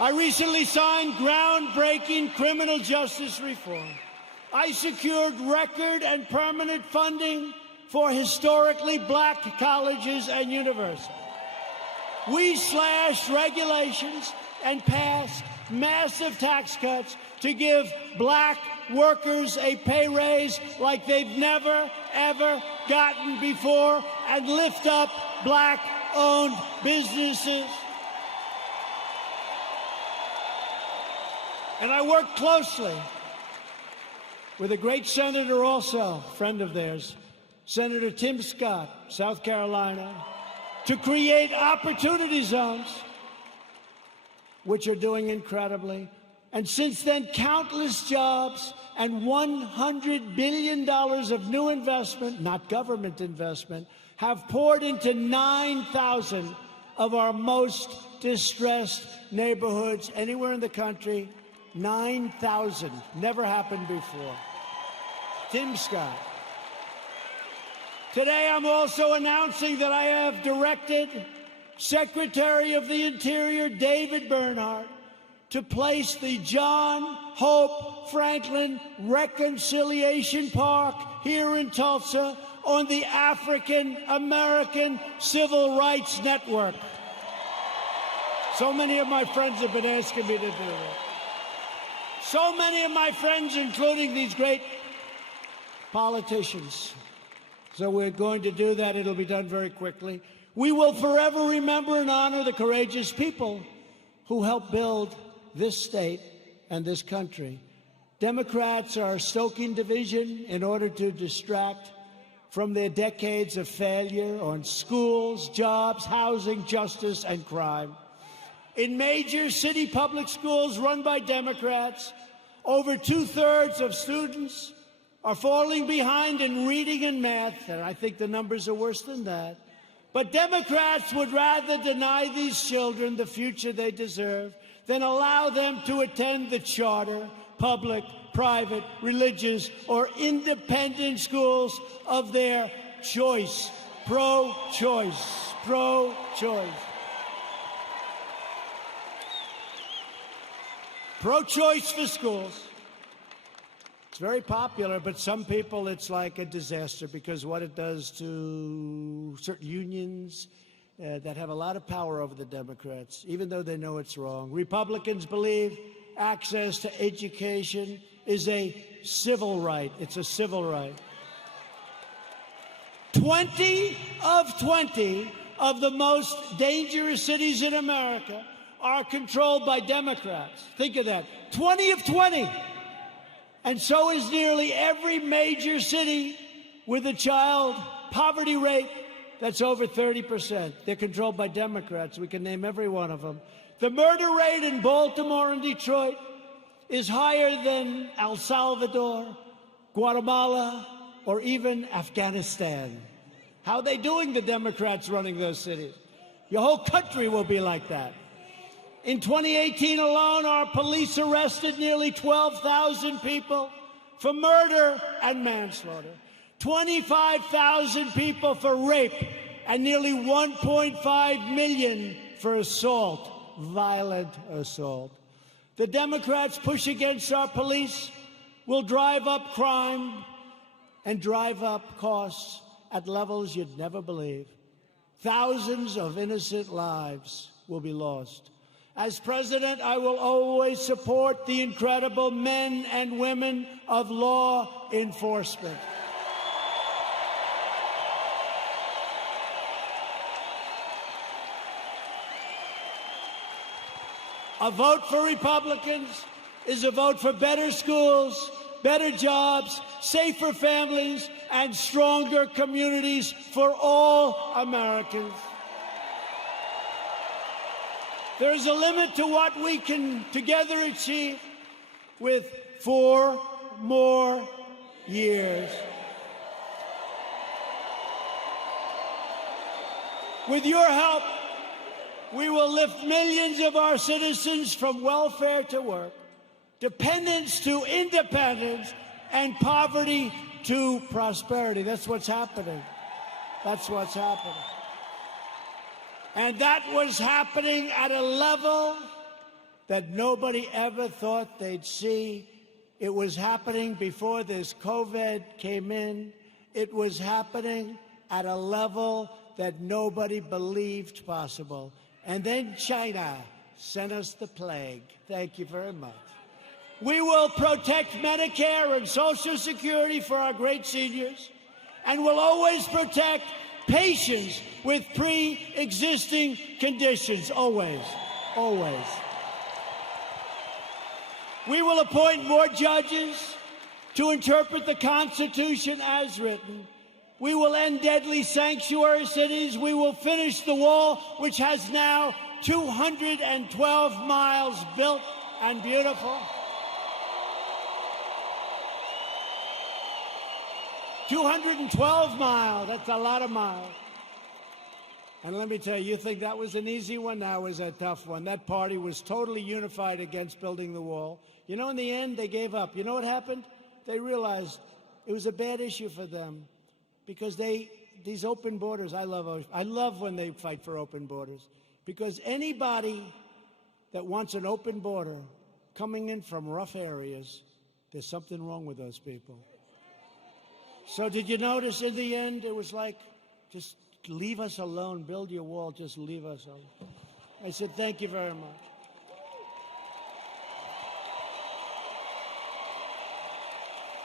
I recently signed groundbreaking criminal justice reform. I secured record and permanent funding for historically black colleges and universities. We slashed regulations and passed massive tax cuts to give black workers a pay raise like they've never, ever gotten before, and lift up black-owned businesses. And I worked closely with a great senator also, friend of theirs, Senator Tim Scott, South Carolina, to create opportunity zones, which are doing incredibly. And since then, countless jobs and $100 billion of new investment, not government investment, have poured into 9,000 of our most distressed neighborhoods anywhere in the country. 9,000. Never happened before. Tim Scott. Today, I'm also announcing that I have directed Secretary of the Interior David Bernhardt to place the John Hope Franklin Reconciliation Park here in Tulsa on the African American Civil Rights Network. So many of my friends have been asking me to do that. So many of my friends, including these great politicians. So we're going to do that. It'll be done very quickly. We will forever remember and honor the courageous people who helped build this state and this country. Democrats are stoking division in order to distract from their decades of failure on schools, jobs, housing, justice, and crime. In major city public schools run by Democrats, over 2/3 of students are falling behind in reading and math, and I think the numbers are worse than that. But Democrats would rather deny these children the future they deserve than allow them to attend the charter, public, private, religious, or independent schools of their choice. Pro-choice. Pro-choice. Pro-choice for schools. It's very popular, but some people it's like a disaster because what it does to certain unions that have a lot of power over the Democrats, even though they know it's wrong. Republicans believe access to education is a civil right. It's a civil right. 20 of the most dangerous cities in America are controlled by Democrats. Think of that. 20 of 20. And so is nearly every major city with a child poverty rate that's over 30%. They're controlled by Democrats. We can name every one of them. The murder rate in Baltimore and Detroit is higher than El Salvador, Guatemala, or even Afghanistan. How are they doing, the Democrats running those cities? Your whole country will be like that. In 2018 alone, our police arrested nearly 12,000 people for murder and manslaughter, 25,000 people for rape, and nearly 1.5 million for assault, violent assault. The Democrats' push against our police will drive up crime and drive up costs at levels you'd never believe. Thousands of innocent lives will be lost. As president, I will always support the incredible men and women of law enforcement. A vote for Republicans is a vote for better schools, better jobs, safer families, and stronger communities for all Americans. There is a limit to what we can together achieve with 4 more years. With your help, we will lift millions of our citizens from welfare to work, dependence to independence, and poverty to prosperity. That's what's happening. That's what's happening. And that was happening at a level that nobody ever thought they'd see. It was happening before this COVID came in. It was happening at a level that nobody believed possible. And then China sent us the plague. Thank you very much. We will protect Medicare and Social Security for our great seniors, and will always protect patients with pre-existing conditions, always, always. We will appoint more judges to interpret the Constitution as written. We will end deadly sanctuary cities. We will finish the wall, which has now 212 miles built and beautiful. 212 miles, that's a lot of miles. And let me tell you, you think that was an easy one? That was a tough one. That party was totally unified against building the wall. You know, in the end, they gave up. You know what happened? They realized it was a bad issue for them because these open borders, I love when they fight for open borders, because anybody that wants an open border coming in from rough areas, there's something wrong with those people. So did you notice in the end, it was like, just leave us alone, build your wall, just leave us alone. I said, thank you very much.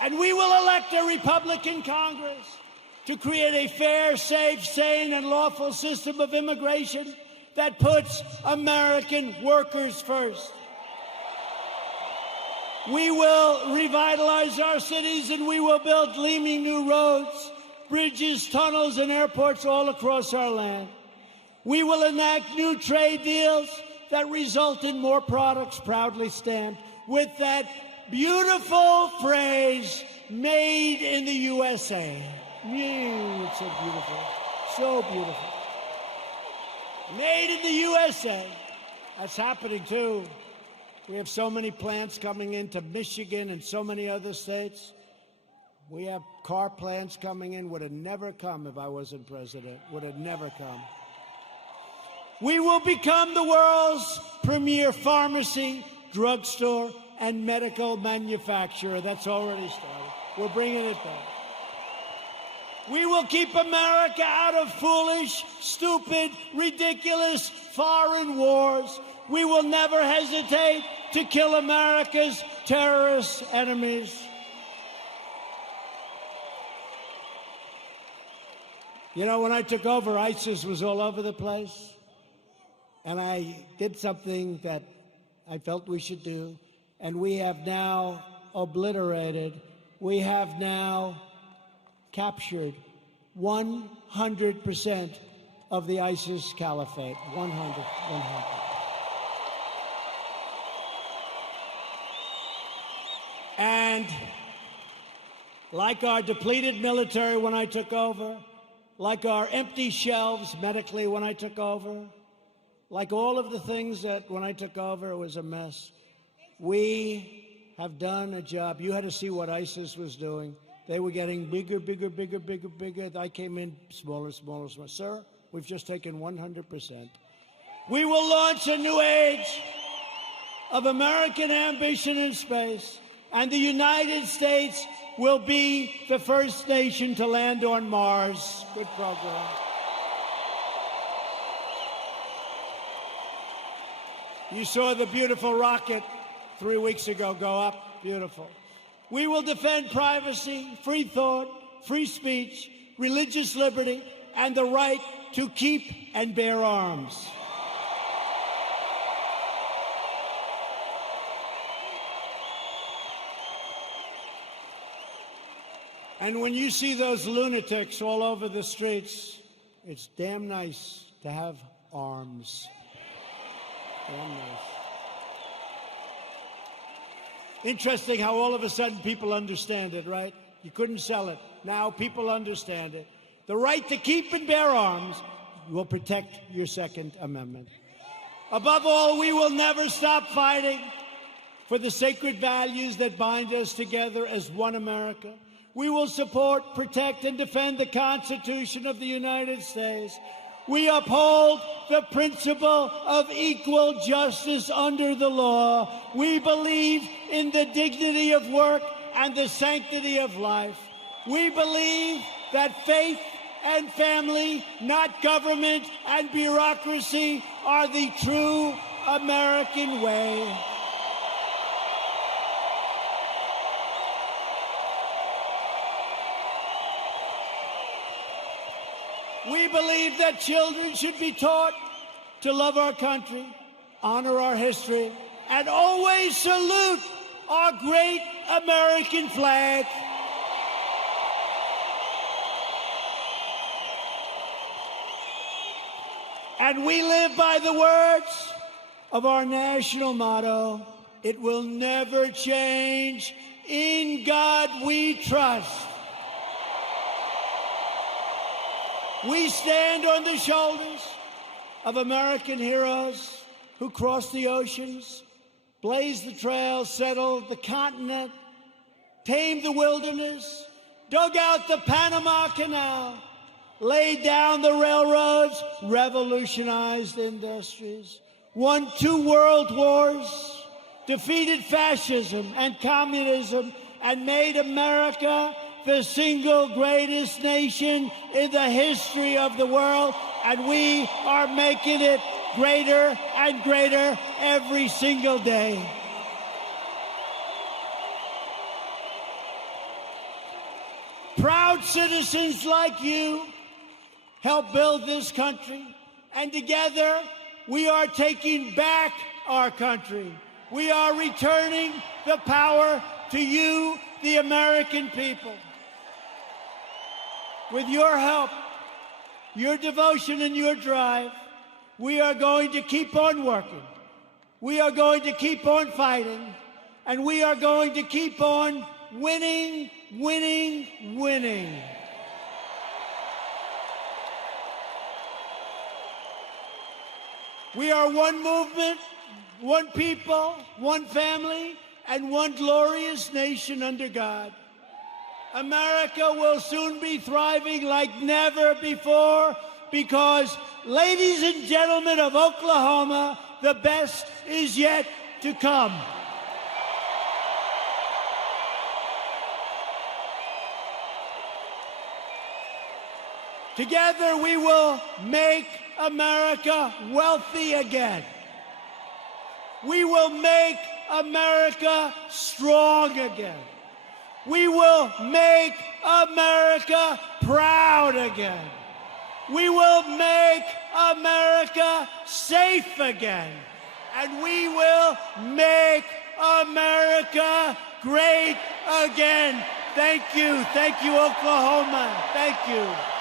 And we will elect a Republican Congress to create a fair, safe, sane, and lawful system of immigration that puts American workers first. We will revitalize our cities, and we will build gleaming new roads, bridges, tunnels, and airports all across our land. We will enact new trade deals that result in more products proudly stamped with that beautiful phrase, made in the USA. It's so beautiful, so beautiful. Made in the USA. That's happening too. We have so many plants coming into Michigan and so many other states. We have car plants coming in. Would have never come if I wasn't president. Would have never come. We will become the world's premier pharmacy, drugstore, and medical manufacturer. That's already started. We're bringing it back. We will keep America out of foolish, stupid, ridiculous foreign wars. We will never hesitate to kill America's terrorist enemies. You know, when I took over, ISIS was all over the place. And I did something that I felt we should do. And we have now obliterated, we have now captured 100% of the ISIS caliphate. 100. And like our depleted military when I took over, like our empty shelves medically when I took over, like all of the things that when I took over, it was a mess. We have done a job. You had to see what ISIS was doing. They were getting bigger, bigger, bigger, bigger, bigger. I came in smaller, smaller, smaller. Sir, we've just taken 100%. We will launch a new age of American ambition in space, and the United States will be the first nation to land on Mars. Good program. You saw the beautiful rocket 3 weeks ago go up. Beautiful. We will defend privacy, free thought, free speech, religious liberty, and the right to keep and bear arms. And when you see those lunatics all over the streets, it's damn nice to have arms. Damn nice. Interesting how all of a sudden people understand it, right? You couldn't sell it. Now people understand it. The right to keep and bear arms will protect your Second Amendment. Above all, we will never stop fighting for the sacred values that bind us together as one America. We will support, protect, and defend the Constitution of the United States. We uphold the principle of equal justice under the law. We believe in the dignity of work and the sanctity of life. We believe that faith and family, not government and bureaucracy, are the true American way. We believe that children should be taught to love our country, honor our history, and always salute our great American flag. And we live by the words of our national motto, it will never change. In God we trust. We stand on the shoulders of American heroes who crossed the oceans, blazed the trails, settled the continent, tamed the wilderness, dug out the Panama Canal, laid down the railroads, revolutionized industries, won 2 world wars, defeated fascism and communism, and made America the single greatest nation in the history of the world, and we are making it greater and greater every single day. Proud citizens like you help build this country, and together we are taking back our country. We are returning the power to you, the American people. With your help, your devotion, and your drive, we are going to keep on working We are going to keep on fighting, and we are going to keep on winning, winning, winning. We are one movement, one people, one family, and one glorious nation under God. America will soon be thriving like never before because, ladies and gentlemen of Oklahoma, the best is yet to come. Together we will make America wealthy again. We will make America strong again. We will make America proud again. We will make America safe again. And we will make America great again. Thank you. Thank you, Oklahoma. Thank you.